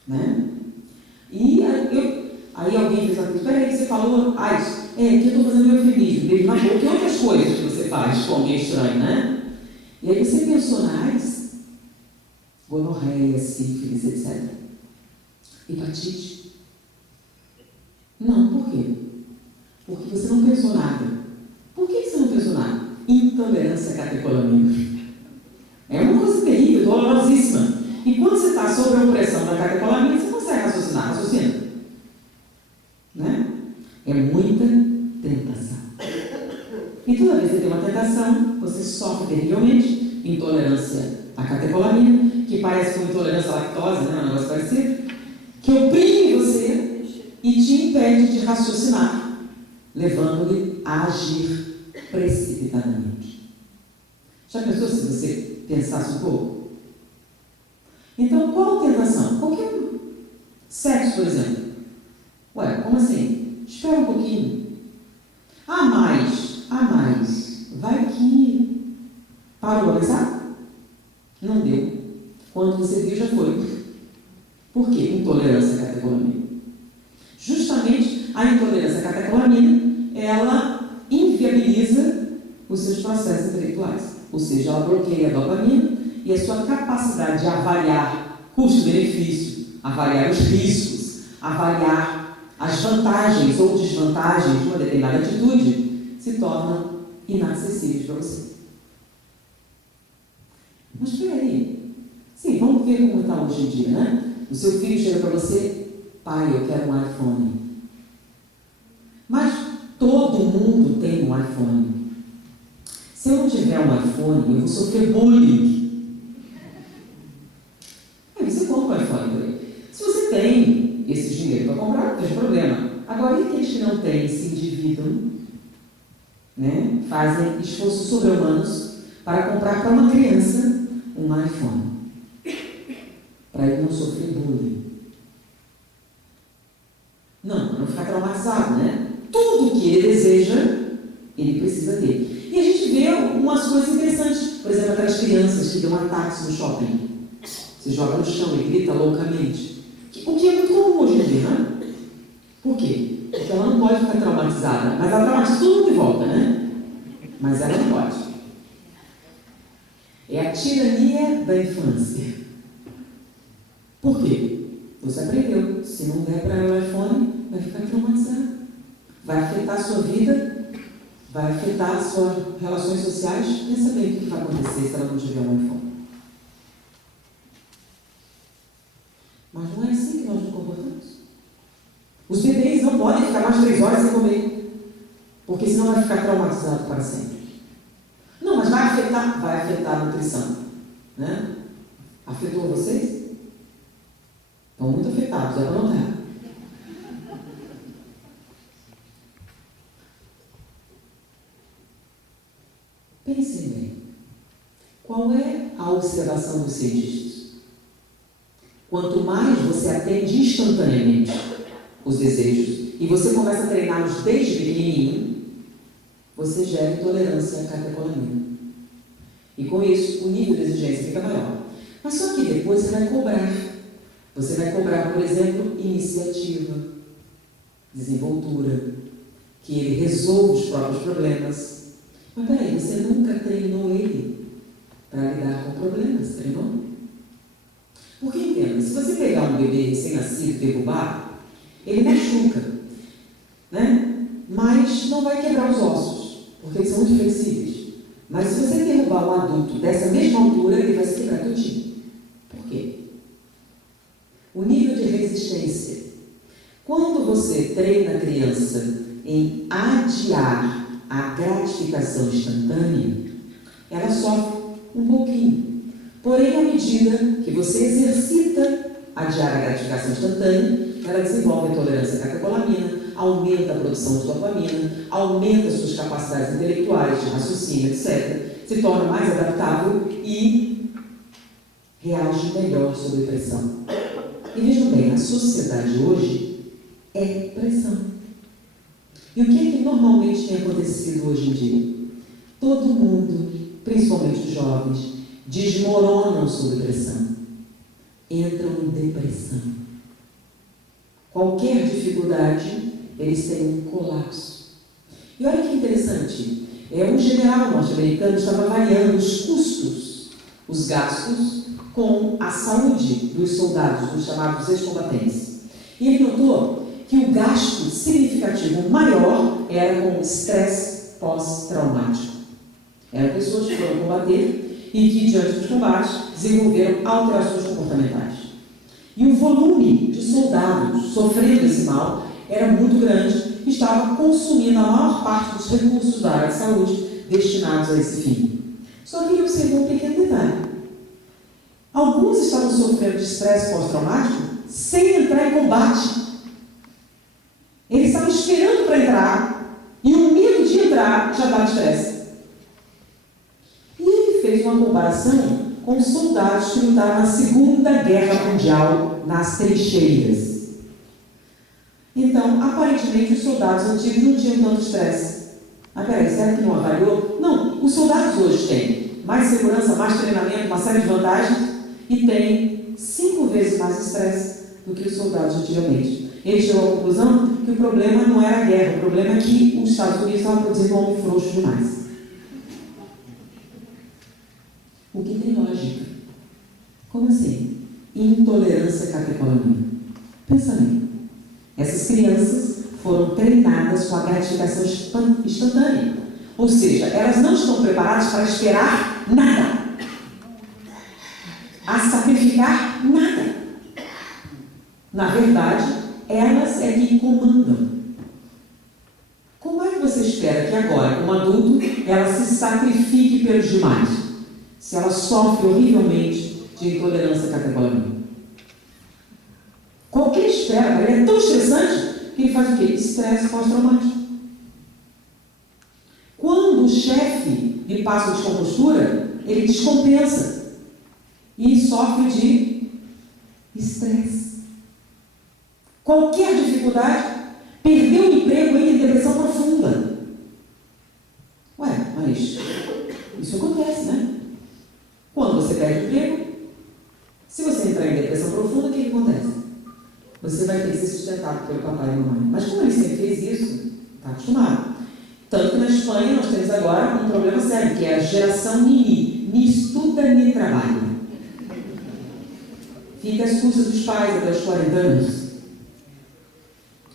Né? E aí alguém fez uma coisa, peraí, você falou AIDS, que eu estou fazendo meu eufemismo, beijo na boca e outras coisas que você faz com alguém estranho, né? E aí você pensou na AIDS, gonorreia, sífilis, etc. Hepatite? Não, por quê? Porque você não pensou nada. Por que você não pensou nada? Intolerância à catecolamina. É uma coisa terrível, dolorosíssima. E quando você está sob a opressão da catecolamina, você consegue raciocina. Né? É muita tentação. E toda vez que você tem uma tentação, você sofre terrivelmente. Intolerância à catecolamina, que parece com intolerância à lactose, né? Um negócio parecido, que oprime você e te impede de raciocinar, levando-lhe a agir precipitadamente. Já pensou se você pensasse um pouco? Então, qual a tentação? Qualquer um. Sexo, por exemplo. Ué, como assim? Espera um pouquinho. Ah, mais. Vai que... Parou a pensar? Não deu. Quando você viu, já foi. Por quê? Intolerância à catecolamina. Justamente a intolerância à catecolamina, ela inviabiliza os seus processos intelectuais. Ou seja, ela bloqueia a dopamina e a sua capacidade de avaliar custo-benefício, avaliar os riscos, avaliar as vantagens ou desvantagens de uma determinada atitude, se tornam inacessíveis para você. Mas espera aí. Sim, vamos ver como está hoje em dia, né? O seu filho chega para você: pai, eu quero um iPhone. Mas todo mundo tem um iPhone. Se eu não tiver um iPhone, eu vou sofrer bullying. Aí você compra um iPhone por aí. Se você tem esse dinheiro para comprar, não tem problema. Agora, e aqueles que não têm, se endividam, né? Fazem esforços sobre-humanos para comprar para uma criança um iPhone, para ele não sofrer bullying. Não, para não ficar traumatizado, né? Tudo que ele deseja, ele precisa ter. E a gente vê umas coisas interessantes. Por exemplo, aquelas crianças que dão ataques no shopping. Você joga no chão e grita loucamente. O que é muito comum hoje em dia, né? Por quê? Porque ela não pode ficar traumatizada. Mas ela traumatiza tudo de volta, né? Mas ela não pode. É a tirania da infância. Por quê? Você aprendeu. Se não der para ela o iPhone, vai ficar traumatizada. Vai afetar a sua vida, vai afetar as suas relações sociais. Pensa bem o que vai acontecer se ela não tiver um iPhone. Mas não é assim que nós nos comportamos. Os bebês não podem ficar mais de 3 horas sem comer, porque senão vai ficar traumatizado para sempre. Não, mas vai afetar a nutrição, né? Afetou vocês? Estão muito afetados, é para notar. Pensem bem. Qual é a observação dos cientistas? Quanto mais você atende instantaneamente os desejos e você começa a treiná-los desde pequenininho, você gera intolerância à catecolamina. E com isso, o nível de exigência fica maior. Mas só que depois você vai cobrar. Você vai cobrar, por exemplo, iniciativa, desenvoltura, que ele resolva os próprios problemas. Mas peraí, você nunca treinou ele para lidar com problemas, treinou? Porque entenda, se você pegar um bebê recém-nascido e derrubar, ele machuca, né? Mas não vai quebrar os ossos, porque eles são muito flexíveis. Mas se você derrubar um adulto dessa mesma altura, ele vai se quebrar todinho. Por quê? O nível de resistência. Quando você treina a criança em adiar a gratificação instantânea, ela sofre um pouquinho. Porém, à medida que você exercita adiar a gratificação instantânea, ela desenvolve a intolerância à catecolamina, aumenta a produção de dopamina, aumenta as suas capacidades intelectuais, de raciocínio, etc. Se torna mais adaptável e reage melhor sob pressão. E vejam bem, a sociedade hoje é pressão. E o que é que normalmente tem acontecido hoje em dia? Todo mundo, principalmente os jovens, desmoronam sob pressão. Entram em depressão. Qualquer dificuldade, eles têm um colapso. E olha que interessante, um general norte-americano estava avaliando os custos, os gastos com a saúde dos soldados, dos chamados ex-combatentes. E ele notou que o gasto significativo maior era com o estresse pós-traumático. Eram pessoas que foram combater e que, diante dos combates, desenvolveram alterações comportamentais. E o volume de soldados sofrendo esse mal era muito grande e estava consumindo a maior parte dos recursos da área de saúde destinados a esse fim. Só que ele observou um pequeno detalhe. Alguns estavam sofrendo de estresse pós-traumático sem entrar em combate. Eles estavam esperando para entrar e o medo de entrar já dava estresse. E ele fez uma comparação com soldados que lutaram na Segunda Guerra Mundial nas trincheiras. Então, aparentemente, os soldados antigos não tinham tanto estresse. Ah, peraí, será que não avaliou? Não, os soldados hoje têm mais segurança, mais treinamento, uma série de vantagens e têm 5 vezes mais estresse do que os soldados antigamente. Ele chegou à conclusão que o problema não era a guerra, o problema é que os Estados Unidos estavam produzindo um homem frouxo demais. O que tem lógica? Como assim? Intolerância à catecolamina. Pensa bem. Essas crianças foram treinadas com a gratificação instantânea. Ou seja, elas não estão preparadas para esperar nada, a sacrificar nada. Na verdade, elas é que comandam. Como é que você espera que agora, como adulto, ela se sacrifique pelos demais, se ela sofre horrivelmente de intolerância categórica? Qualquer espera, ele é tão estressante que ele faz o quê? Estresse pós-traumático. Quando o chefe lhe passa descompostura, ele descompensa e sofre de estresse. Qualquer dificuldade, perder o emprego entra em depressão profunda. Ué, mas isso acontece, né? Quando você perde o emprego, se você entrar em depressão profunda, o que acontece? Você vai ter que ser sustentado pelo papai e mamãe. Mas como ele sempre fez isso, está acostumado. Tanto que na Espanha nós temos agora um problema sério, que é a geração Nini. Ni estuda, ni trabalha. Fica às custas dos pais até os 40 anos.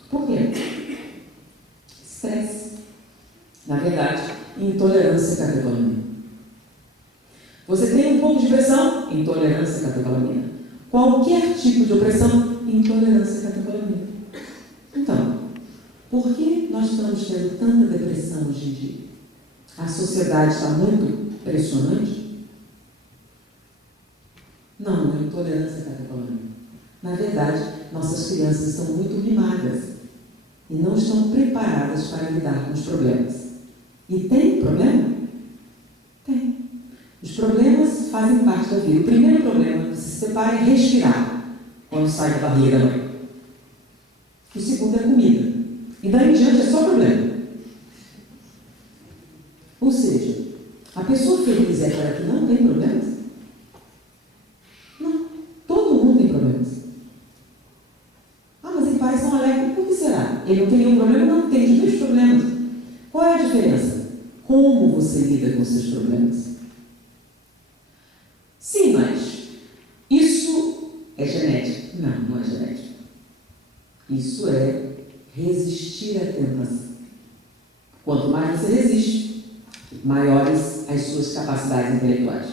Por quê? Estresse. Na verdade, intolerância catecolamina. Você tem um pouco de pressão? Intolerância catecolamina. Qualquer tipo de opressão? Intolerância catecolamina. Então, por que nós estamos tendo tanta depressão hoje em dia? A sociedade está muito pressionante? Não, é intolerância catecolamina. Na verdade, nossas crianças estão muito mimadas e não estão preparadas para lidar com os problemas. E tem problema? Tem. Os problemas fazem parte da vida. O primeiro problema que se separa é respirar quando sai da barriga da mãe. O segundo é comida. E daí em diante é só problema. Ou seja, a pessoa feliz é aquela que não tem problemas? Não. Todo mundo tem problemas. Ah, mas ele parece tão alegre. Por que será? Ele não tem nenhum problema? Não, tem os mesmos problemas. Qual é a diferença? Como você lida com os seus problemas? Sim, mas isso é genético. Não, não é genético. Isso é resistir à tentação. Quanto mais você resiste, maiores as suas capacidades intelectuais.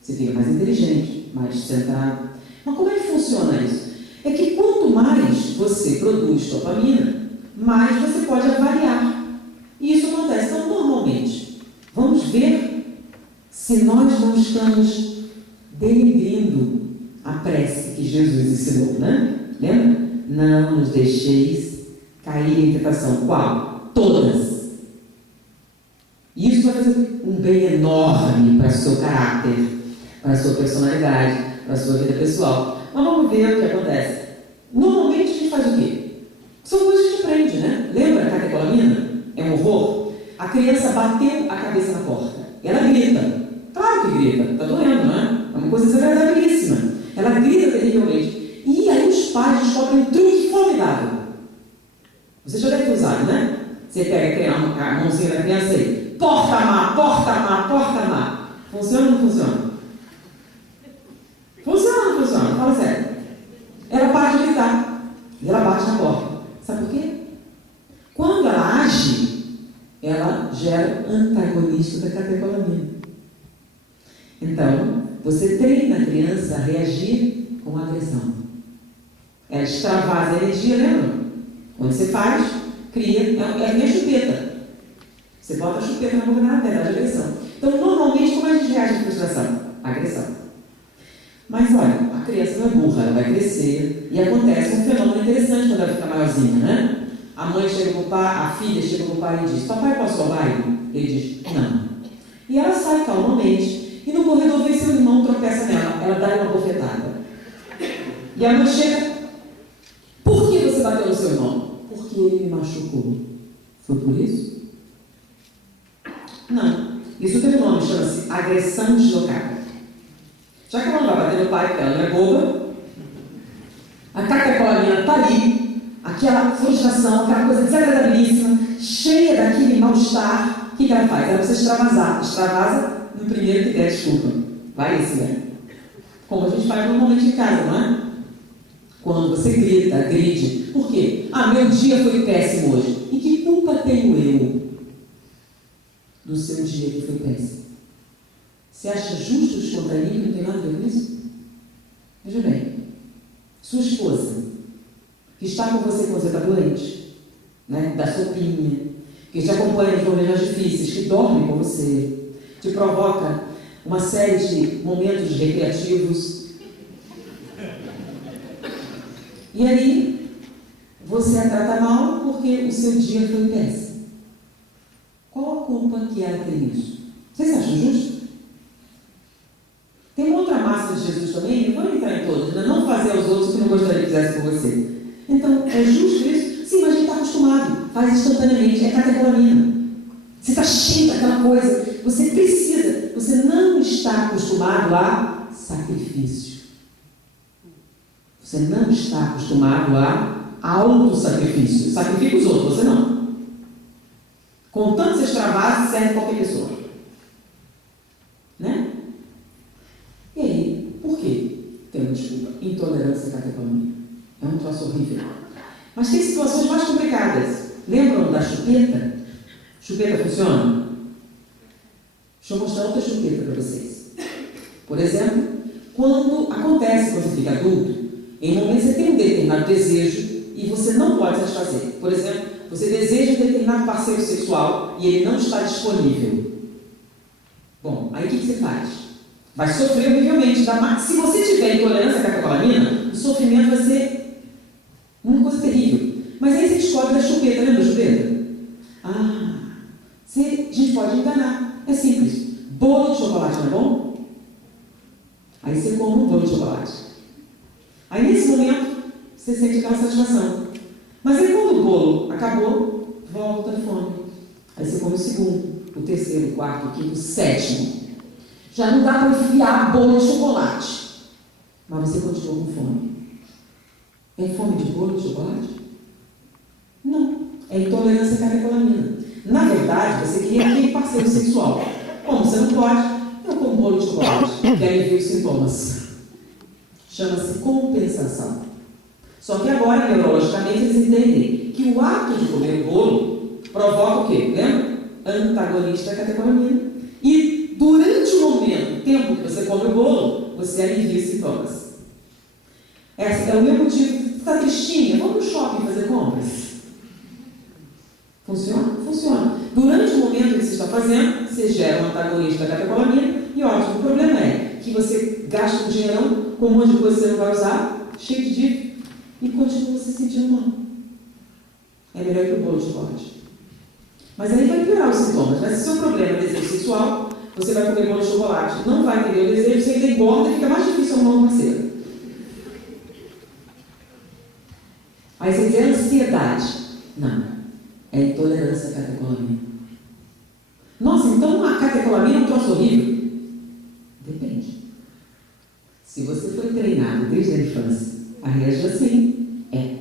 Você fica mais inteligente, mais centrado. Mas como é que funciona isso? É que quanto mais você produz dopamina, mais você pode avaliar. E isso acontece. Então, normalmente, vamos ver se nós não estamos denegrindo a prece que Jesus ensinou, né? Lembra? Não nos deixeis cair em tentação. Qual? Todas. E isso vai fazer um bem enorme para o seu caráter, para a sua personalidade, para a sua vida pessoal. Mas vamos ver o que acontece. Normalmente a gente faz o quê? São coisas que a gente aprende, né? Lembra a catecolamina? É um horror. A criança bateu a cabeça na porta. Ela grita. Claro que grita. Está doendo, não é? É uma coisa desagradabilíssima. Ela grita terrivelmente. E aí os pais descobrem um truque formidável. Você já deve ter usado, né? Você pega a mãozinha da criança e porta má, porta má, porta má. Funciona ou não funciona? Funciona ou não funciona? Fala sério. Ela para de gritar. E ela bate na porta. Sabe por quê? Quando ela age, ela gera antagonista da catecolamina. Então, você treina a criança a reagir com agressão. Ela extravasa a energia, lembra? Quando você faz, cria, é a minha chupeta. Você bota a chupeta na boca da verdade, agressão. Então, normalmente, como a gente reage à frustração? Agressão. Mas olha, a criança não é burra, ela vai crescer e acontece um fenômeno interessante quando ela fica maiorzinha, né? A mãe chega pro pai, a filha chega pro pai e diz: papai, posso ao baile? Ele diz: não. E ela sai calmamente e no corredor vê seu irmão, tropeça nela, ela dá uma bofetada. E a mãe chega: por que você bateu no seu irmão? Porque ele me machucou. Foi por isso? Não. Isso tem um nome, chama-se agressão deslocada. Já que ela não vai bater no pai, porque ela não é boba, a catecolamina está ali, aquela frustração, aquela coisa desagradabilíssima, cheia daquele mal-estar. O que ela faz? Ela precisa extravasar. Extravasa no primeiro que der desculpa. Vai esse, né? Como a gente faz normalmente em casa, não é? Quando você grita, agride. Por quê? Meu dia foi péssimo hoje. E que culpa tenho eu do seu dia que foi péssimo? Você acha justo descontar ele que não tem nada a ver com isso? Veja bem, sua esposa, que está com você quando você está doente, né? Dá sopinha, que te acompanha nos momentos difíceis, que dorme com você, te provoca uma série de momentos recreativos. E aí, você a trata mal porque o seu dia foi péssimo. Qual a culpa que ela tem nisso? Vocês acham justo? Tem uma outra máxima de Jesus também, não vou entrar em todas, né? Não fazer aos outros o que não gostaria que fizesse por você. Então, é justo isso? Sim, mas a gente está acostumado, faz instantaneamente, é catecolamina. Você está cheio daquela coisa, você precisa, você não está acostumado a sacrifício. Você não está acostumado a autossacrifício. Sacrifica os outros, você não. Contanto você extravasa, serve qualquer pessoa. Né? E aí, por quê? Tem uma desculpa. Intolerância à catecolamina. É um troço horrível. Mas tem situações mais complicadas. Lembram da chupeta? Chupeta funciona? Deixa eu mostrar outra chupeta para vocês. Por exemplo, quando você fica adulto, em momentos você tem um determinado desejo e você não pode satisfazer. Por exemplo, você deseja um determinado parceiro sexual e ele não está disponível. Bom, aí o que você faz? Vai sofrer horrivelmente. Se você tiver intolerância à catecolamina, o sofrimento vai ser uma coisa terrível. Mas aí você descobre da chupeta, lembra da chupeta? A gente pode enganar. É simples. Bolo de chocolate não é bom? Aí você come um bolo de chocolate. Aí nesse momento, você sente aquela satisfação. Mas aí quando o bolo acabou, volta a fome. Aí você come o segundo, o terceiro, o quarto, o quinto, o sétimo. Já não dá para enfiar bolo de chocolate. Mas você continua com fome. É fome de bolo de chocolate? Não. É intolerância à catecolamina. Na verdade, você queria aquele parceiro sexual. Como você não pode, eu como bolo de chocolate, que alivia os sintomas. Chama-se compensação. Só que agora, neurologicamente, eles entendem que o ato de comer o bolo provoca o quê? Lembra? Antagonista da catecolamina. E durante o tempo que você come o bolo, você alivia os sintomas. Esse é o meu motivo. Você está tristinha? Vamos no shopping fazer compras. Funciona? Funciona. Durante o momento que você está fazendo, você gera um antagonista da catecolamina e ótimo. O problema é que você gasta um dinheirão com um monte de coisa que você não vai usar, cheio de dívida, e continua se sentindo mal. É melhor que o bolo de chocolate. Mas aí vai piorar os sintomas. Mas se o seu problema é desejo sexual, você vai comer bolo de chocolate, não vai ter o desejo, você ainda engorda e fica mais difícil arrumar um parceiro. Aí você diz, é ansiedade. Não. É intolerância à catecolamina. Nossa, então a catecolamina é um troço horrível? Depende. Se você foi treinado desde a infância a reagir assim, é.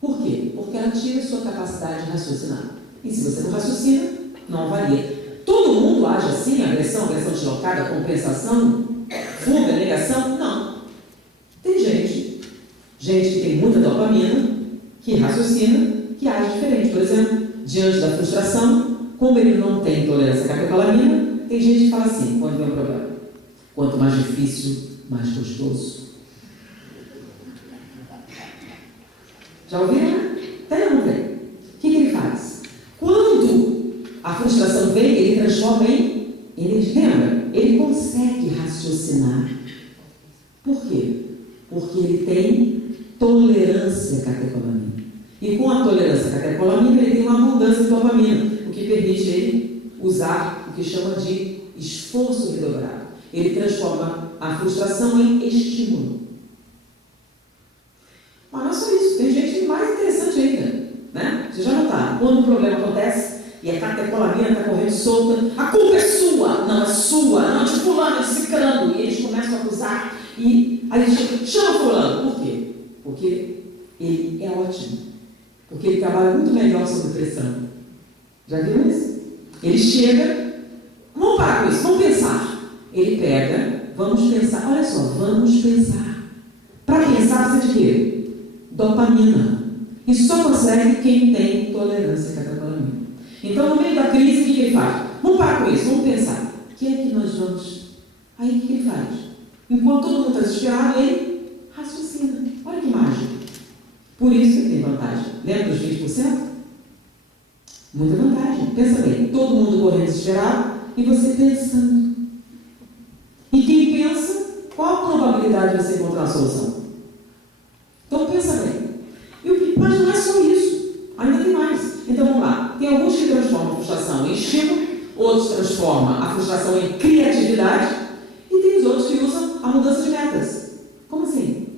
Por quê? Porque ela tira a sua capacidade de raciocinar. E se você não raciocina, não avalia. Todo mundo age assim, agressão deslocada, compensação, fuga, negação? Não. Tem gente que tem muita dopamina, que raciocina, que age diferente. Por exemplo, diante da frustração, como ele não tem intolerância à catecolamina, tem gente que fala assim, quando vem um problema: quanto mais difícil, mais gostoso. Já ouviram? Tem ou não tem? O que ele faz? Quando a frustração vem, ele transforma em energia. Lembra? Ele consegue raciocinar. Por quê? Porque ele tem tolerância à catecolamina. E com a tolerância à catecolamina, ele tem uma abundância de dopamina, o que permite ele usar o que chama de esforço redobrado. Ele transforma a frustração em estímulo. Mas não é só isso, tem gente mais interessante ainda, né? Você já notaram? Quando o problema acontece e a catecolamina está correndo solta, a culpa é sua, não é sua, não de fulano, de ciclano, e eles começam a acusar, e aí chama fulano. Por quê? Porque ele é ótimo, porque ele trabalha muito melhor sob pressão. Já viram isso? Ele chega, vamos parar com isso, vamos pensar. Ele pega, vamos pensar, olha só, vamos pensar. Para quê? pensar precisa de quê? Dopamina. E só consegue quem tem tolerância à catecolamina. Então, no meio da crise, o que ele faz? Vamos parar com isso, vamos pensar. O que é que nós vamos... Aí, o que ele faz? Enquanto todo mundo está desesperado, ele raciocina. Olha que mágico. Por isso que tem vantagem. Lembra dos 20%? Muita vantagem. Pensa bem, todo mundo correndo desesperado e você pensando. E quem pensa, qual a probabilidade de você encontrar uma solução? Então pensa bem. Mas não é só isso. Ainda tem mais. Então vamos lá. Tem alguns que transformam a frustração em estímulo, outros transformam a frustração em criatividade e tem os outros que usam a mudança de metas. Como assim?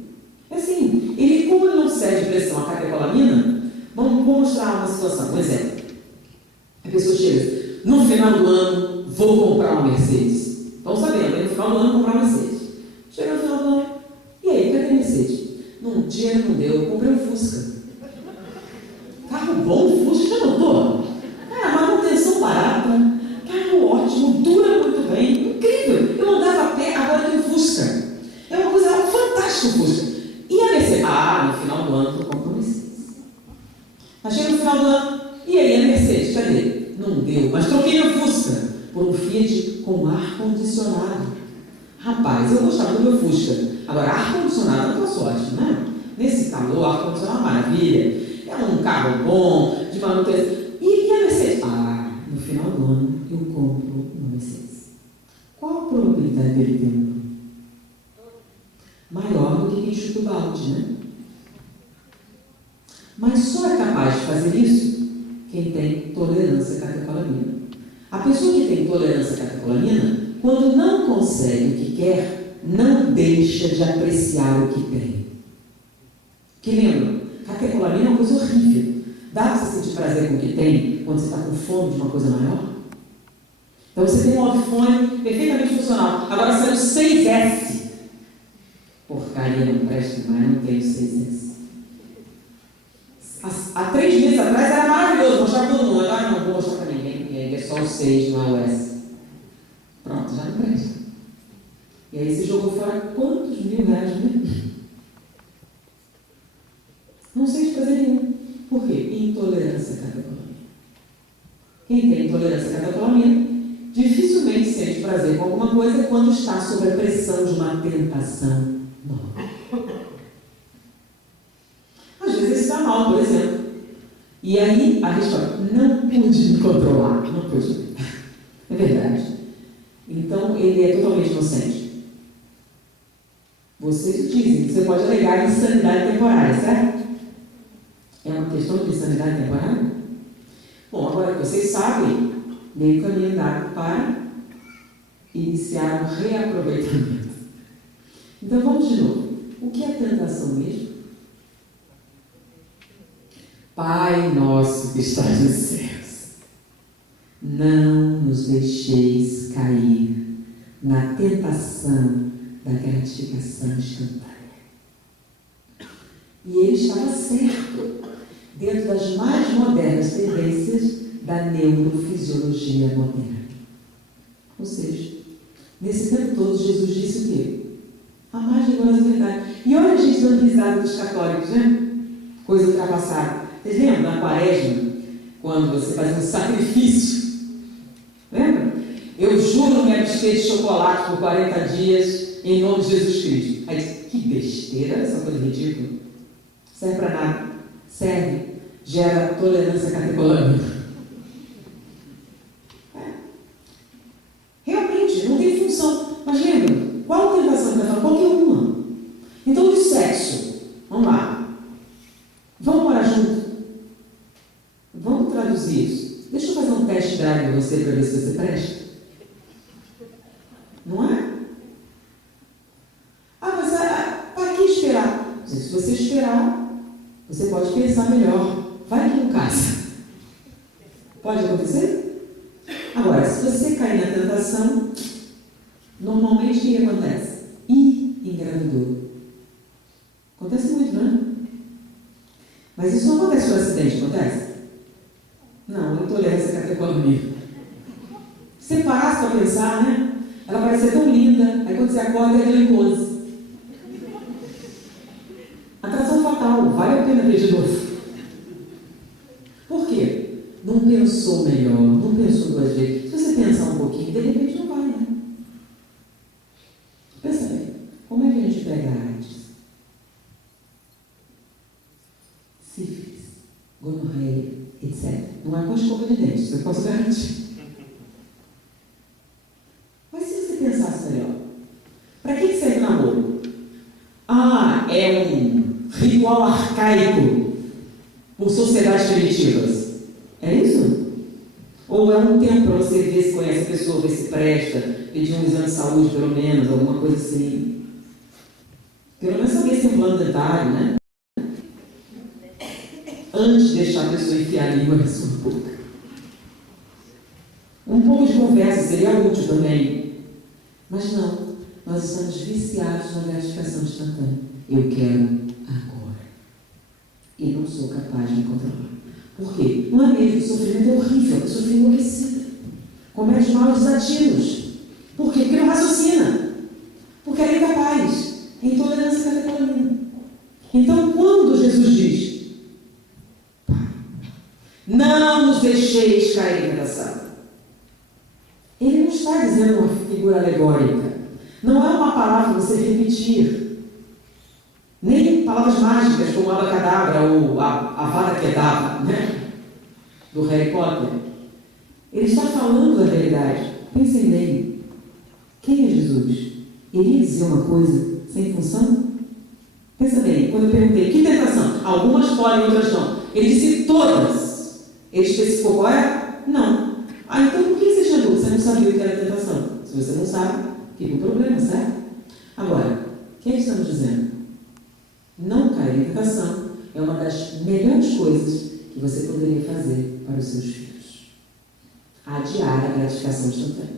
É assim. Como ele não cede pressão à catecolamina, vamos mostrar uma situação. Um exemplo. A pessoa chega, no final do ano, vou comprar uma Mercedes. Estão sabendo, no final do ano, comprar uma Mercedes. Chega no final do ano, e aí, cadê a Mercedes? Não, dinheiro não deu, eu comprei um Fusca. Carro bom, Fusca, já notou? Cara, manutenção barata, carro ótimo, dura muito bem, incrível. Eu andava a pé, agora eu tenho Fusca. É uma coisa fantástica o Fusca. E a Mercedes? No final do ano, eu compro uma Mercedes. Mas chega no final do ano, e aí, a Mercedes, cadê? Não deu, mas troquei meu Fusca por um Fiat com ar-condicionado. Rapaz, eu gostava do meu Fusca. Agora, ar-condicionado é uma sorte, né? Nesse calor, ar-condicionado é uma maravilha. É um carro bom, de manutenção. E a Mercedes? No final do ano, eu compro uma Mercedes. Qual a probabilidade dele ter um? Maior do que quem chuta o balde, né? Mas só é capaz de fazer isso quem tem tolerância à catecolamina. A pessoa que tem tolerância à catecolamina, quando não consegue o que quer, não deixa de apreciar o que tem. Que lembra? Catecolamina é uma coisa horrível. Dá para você sentir prazer com o que tem quando você está com fome de uma coisa maior? Então você tem um iPhone perfeitamente funcional. Agora saiu 6S. Porcaria, não presta mais, não tenho 6S. Há 3 meses atrás era maravilhoso, mostrar para todo mundo. Agora não vou mostrar para ninguém, é só o 6 no iOS. Pronto, já não presta. E aí você jogou fora quantos mil reais, né? Não sei de fazer nenhum. Por quê? Intolerância à catecolamina. Quem tem intolerância à catecolamina dificilmente sente prazer com alguma coisa quando está sob a pressão de uma tentação nova. Às vezes ele está mal, por exemplo. E aí a resposta, não pude me controlar. Não pude. É verdade. Então ele é totalmente inocente. Vocês dizem que você pode alegar insanidade temporária, certo? É uma questão de insanidade temporária? Bom, agora que vocês sabem, meio caminho andado para iniciar um reaproveitamento. Então vamos de novo. O que é tentação mesmo? Pai nosso que estás nos céus, não nos deixeis cair na tentação da gratificação instantânea. E ele estava certo, dentro das mais modernas tendências da neurofisiologia moderna. Ou seja, nesse tempo todo, Jesus disse o quê? A mais rigorosa verdade. E olha a gente dando risada dos católicos, né? Coisa ultrapassada. Vocês lembram da Quaresma? Quando você fazia um sacrifício? Lembra? Eu juro me abster de chocolate por 40 dias em nome de Jesus Cristo. Aí, que besteira, essa coisa ridícula. Serve para nada. Serve. Gera tolerância catecolâmica. Realmente, não tem função. Mas lembra, qual a tentação que está falando? Qualquer uma. Então, de sexo. Vamos lá. Vamos morar junto? Vamos traduzir isso. Deixa eu fazer um teste drive em você para ver se você presta. Não é? Mas para que esperar? Se você esperar, você pode pensar melhor. Vai que não casa. Pode acontecer? Agora, se você cair na tentação, normalmente o que acontece? Engravidou. Acontece muito, não é? Mas isso não acontece por acidente, acontece? Não, intolerância catecolamia. Se você parasse para pensar, né? Ela parece ser tão linda, aí quando você acorda é glicose. não pensou melhor, não pensou duas vezes. Se você pensar um pouquinho, de repente não vai, né? Pensa bem, como é que a gente pega a AIDS? Sífilis, gonorreia, etc. Não é com escova de dente, isso eu posso garantir. Mas se você pensasse melhor, para que serve namoro? Ah, é um ritual arcaico por sociedades primitivas. É isso? Ou é um tempo para você ver se conhece a pessoa, ver se presta, pedir um exame de saúde, pelo menos, alguma coisa assim. Pelo menos saber se tem um plano dentário, né? Antes de deixar a pessoa enfiar a língua na sua boca. Um pouco de conversa seria útil também. Mas não, nós estamos viciados na gratificação instantânea. Eu quero agora. E não sou capaz de me controlar. Por quê? Não é mesmo? O sofrimento é horrível, a pessoa fica enlouquecida. Comete maus desativos. Por quê? Porque não raciocina. Porque é incapaz. É intolerância catecolamina. Então, quando Jesus diz, não nos deixeis cair em tentação, ele não está dizendo uma figura alegórica. Não é uma palavra para você repetir. Nem palavras mágicas como abacadabra ou a vada kedavra, né? Do Harry Potter. Ele está falando da realidade. Pensem bem. Quem é Jesus? Ele ia dizer uma coisa sem função? Pensa bem, quando eu perguntei, que tentação? Algumas podem, outras não. Ele disse todas. Ele especificou qual é? Não. Ah, então por que você tinha dúvida? Você não sabia o que era tentação. Se você não sabe, fica um problema, certo? Agora, o que estamos dizendo? Não cair em tentação é uma das melhores coisas que você poderia fazer para os seus filhos. Adiar a gratificação instantânea.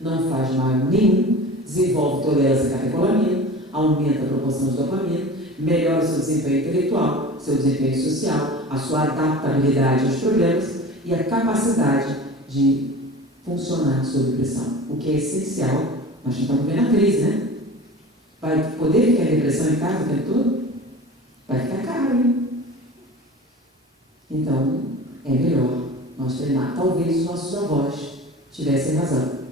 Não faz mal nenhum, desenvolve tolerância catecolamina, aumenta a proporção de dopamina, melhora o seu desempenho intelectual, seu desempenho social, a sua adaptabilidade aos problemas e a capacidade de funcionar sob pressão, o que é essencial. Nós estamos vendo a crise, né? Vai poder ficar em depressão em casa o tempo todo? Vai ficar caro, hein? Então, é melhor nós treinar. Talvez os nossos avós tivessem razão.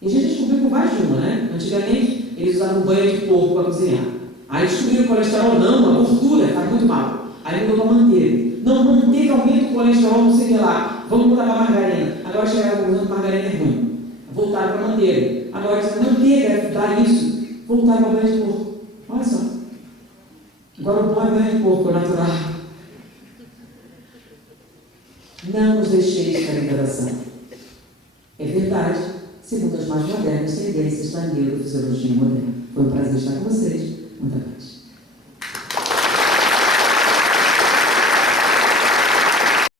E a gente descobriu com mais de uma, né? Antigamente, eles usavam banho de porco para cozinhar. Aí descobriram o colesterol, não, a gordura, faz muito mal. Aí mudou para manteiga. Não, manteiga aumenta o colesterol, não sei o que lá. Vamos mudar para margarina. Agora chegaram usando margarina é ruim. Voltaram para manteiga. Agora dizem, manteiga dá isso. Voltaram para banho de porco. Olha só. Agora o bom é banho de porco, natural. Não nos deixeis cair em tentação. É verdade, segundo as mais modernas tendências da neurofisiologia moderna. Foi um prazer estar com vocês. Muita paz.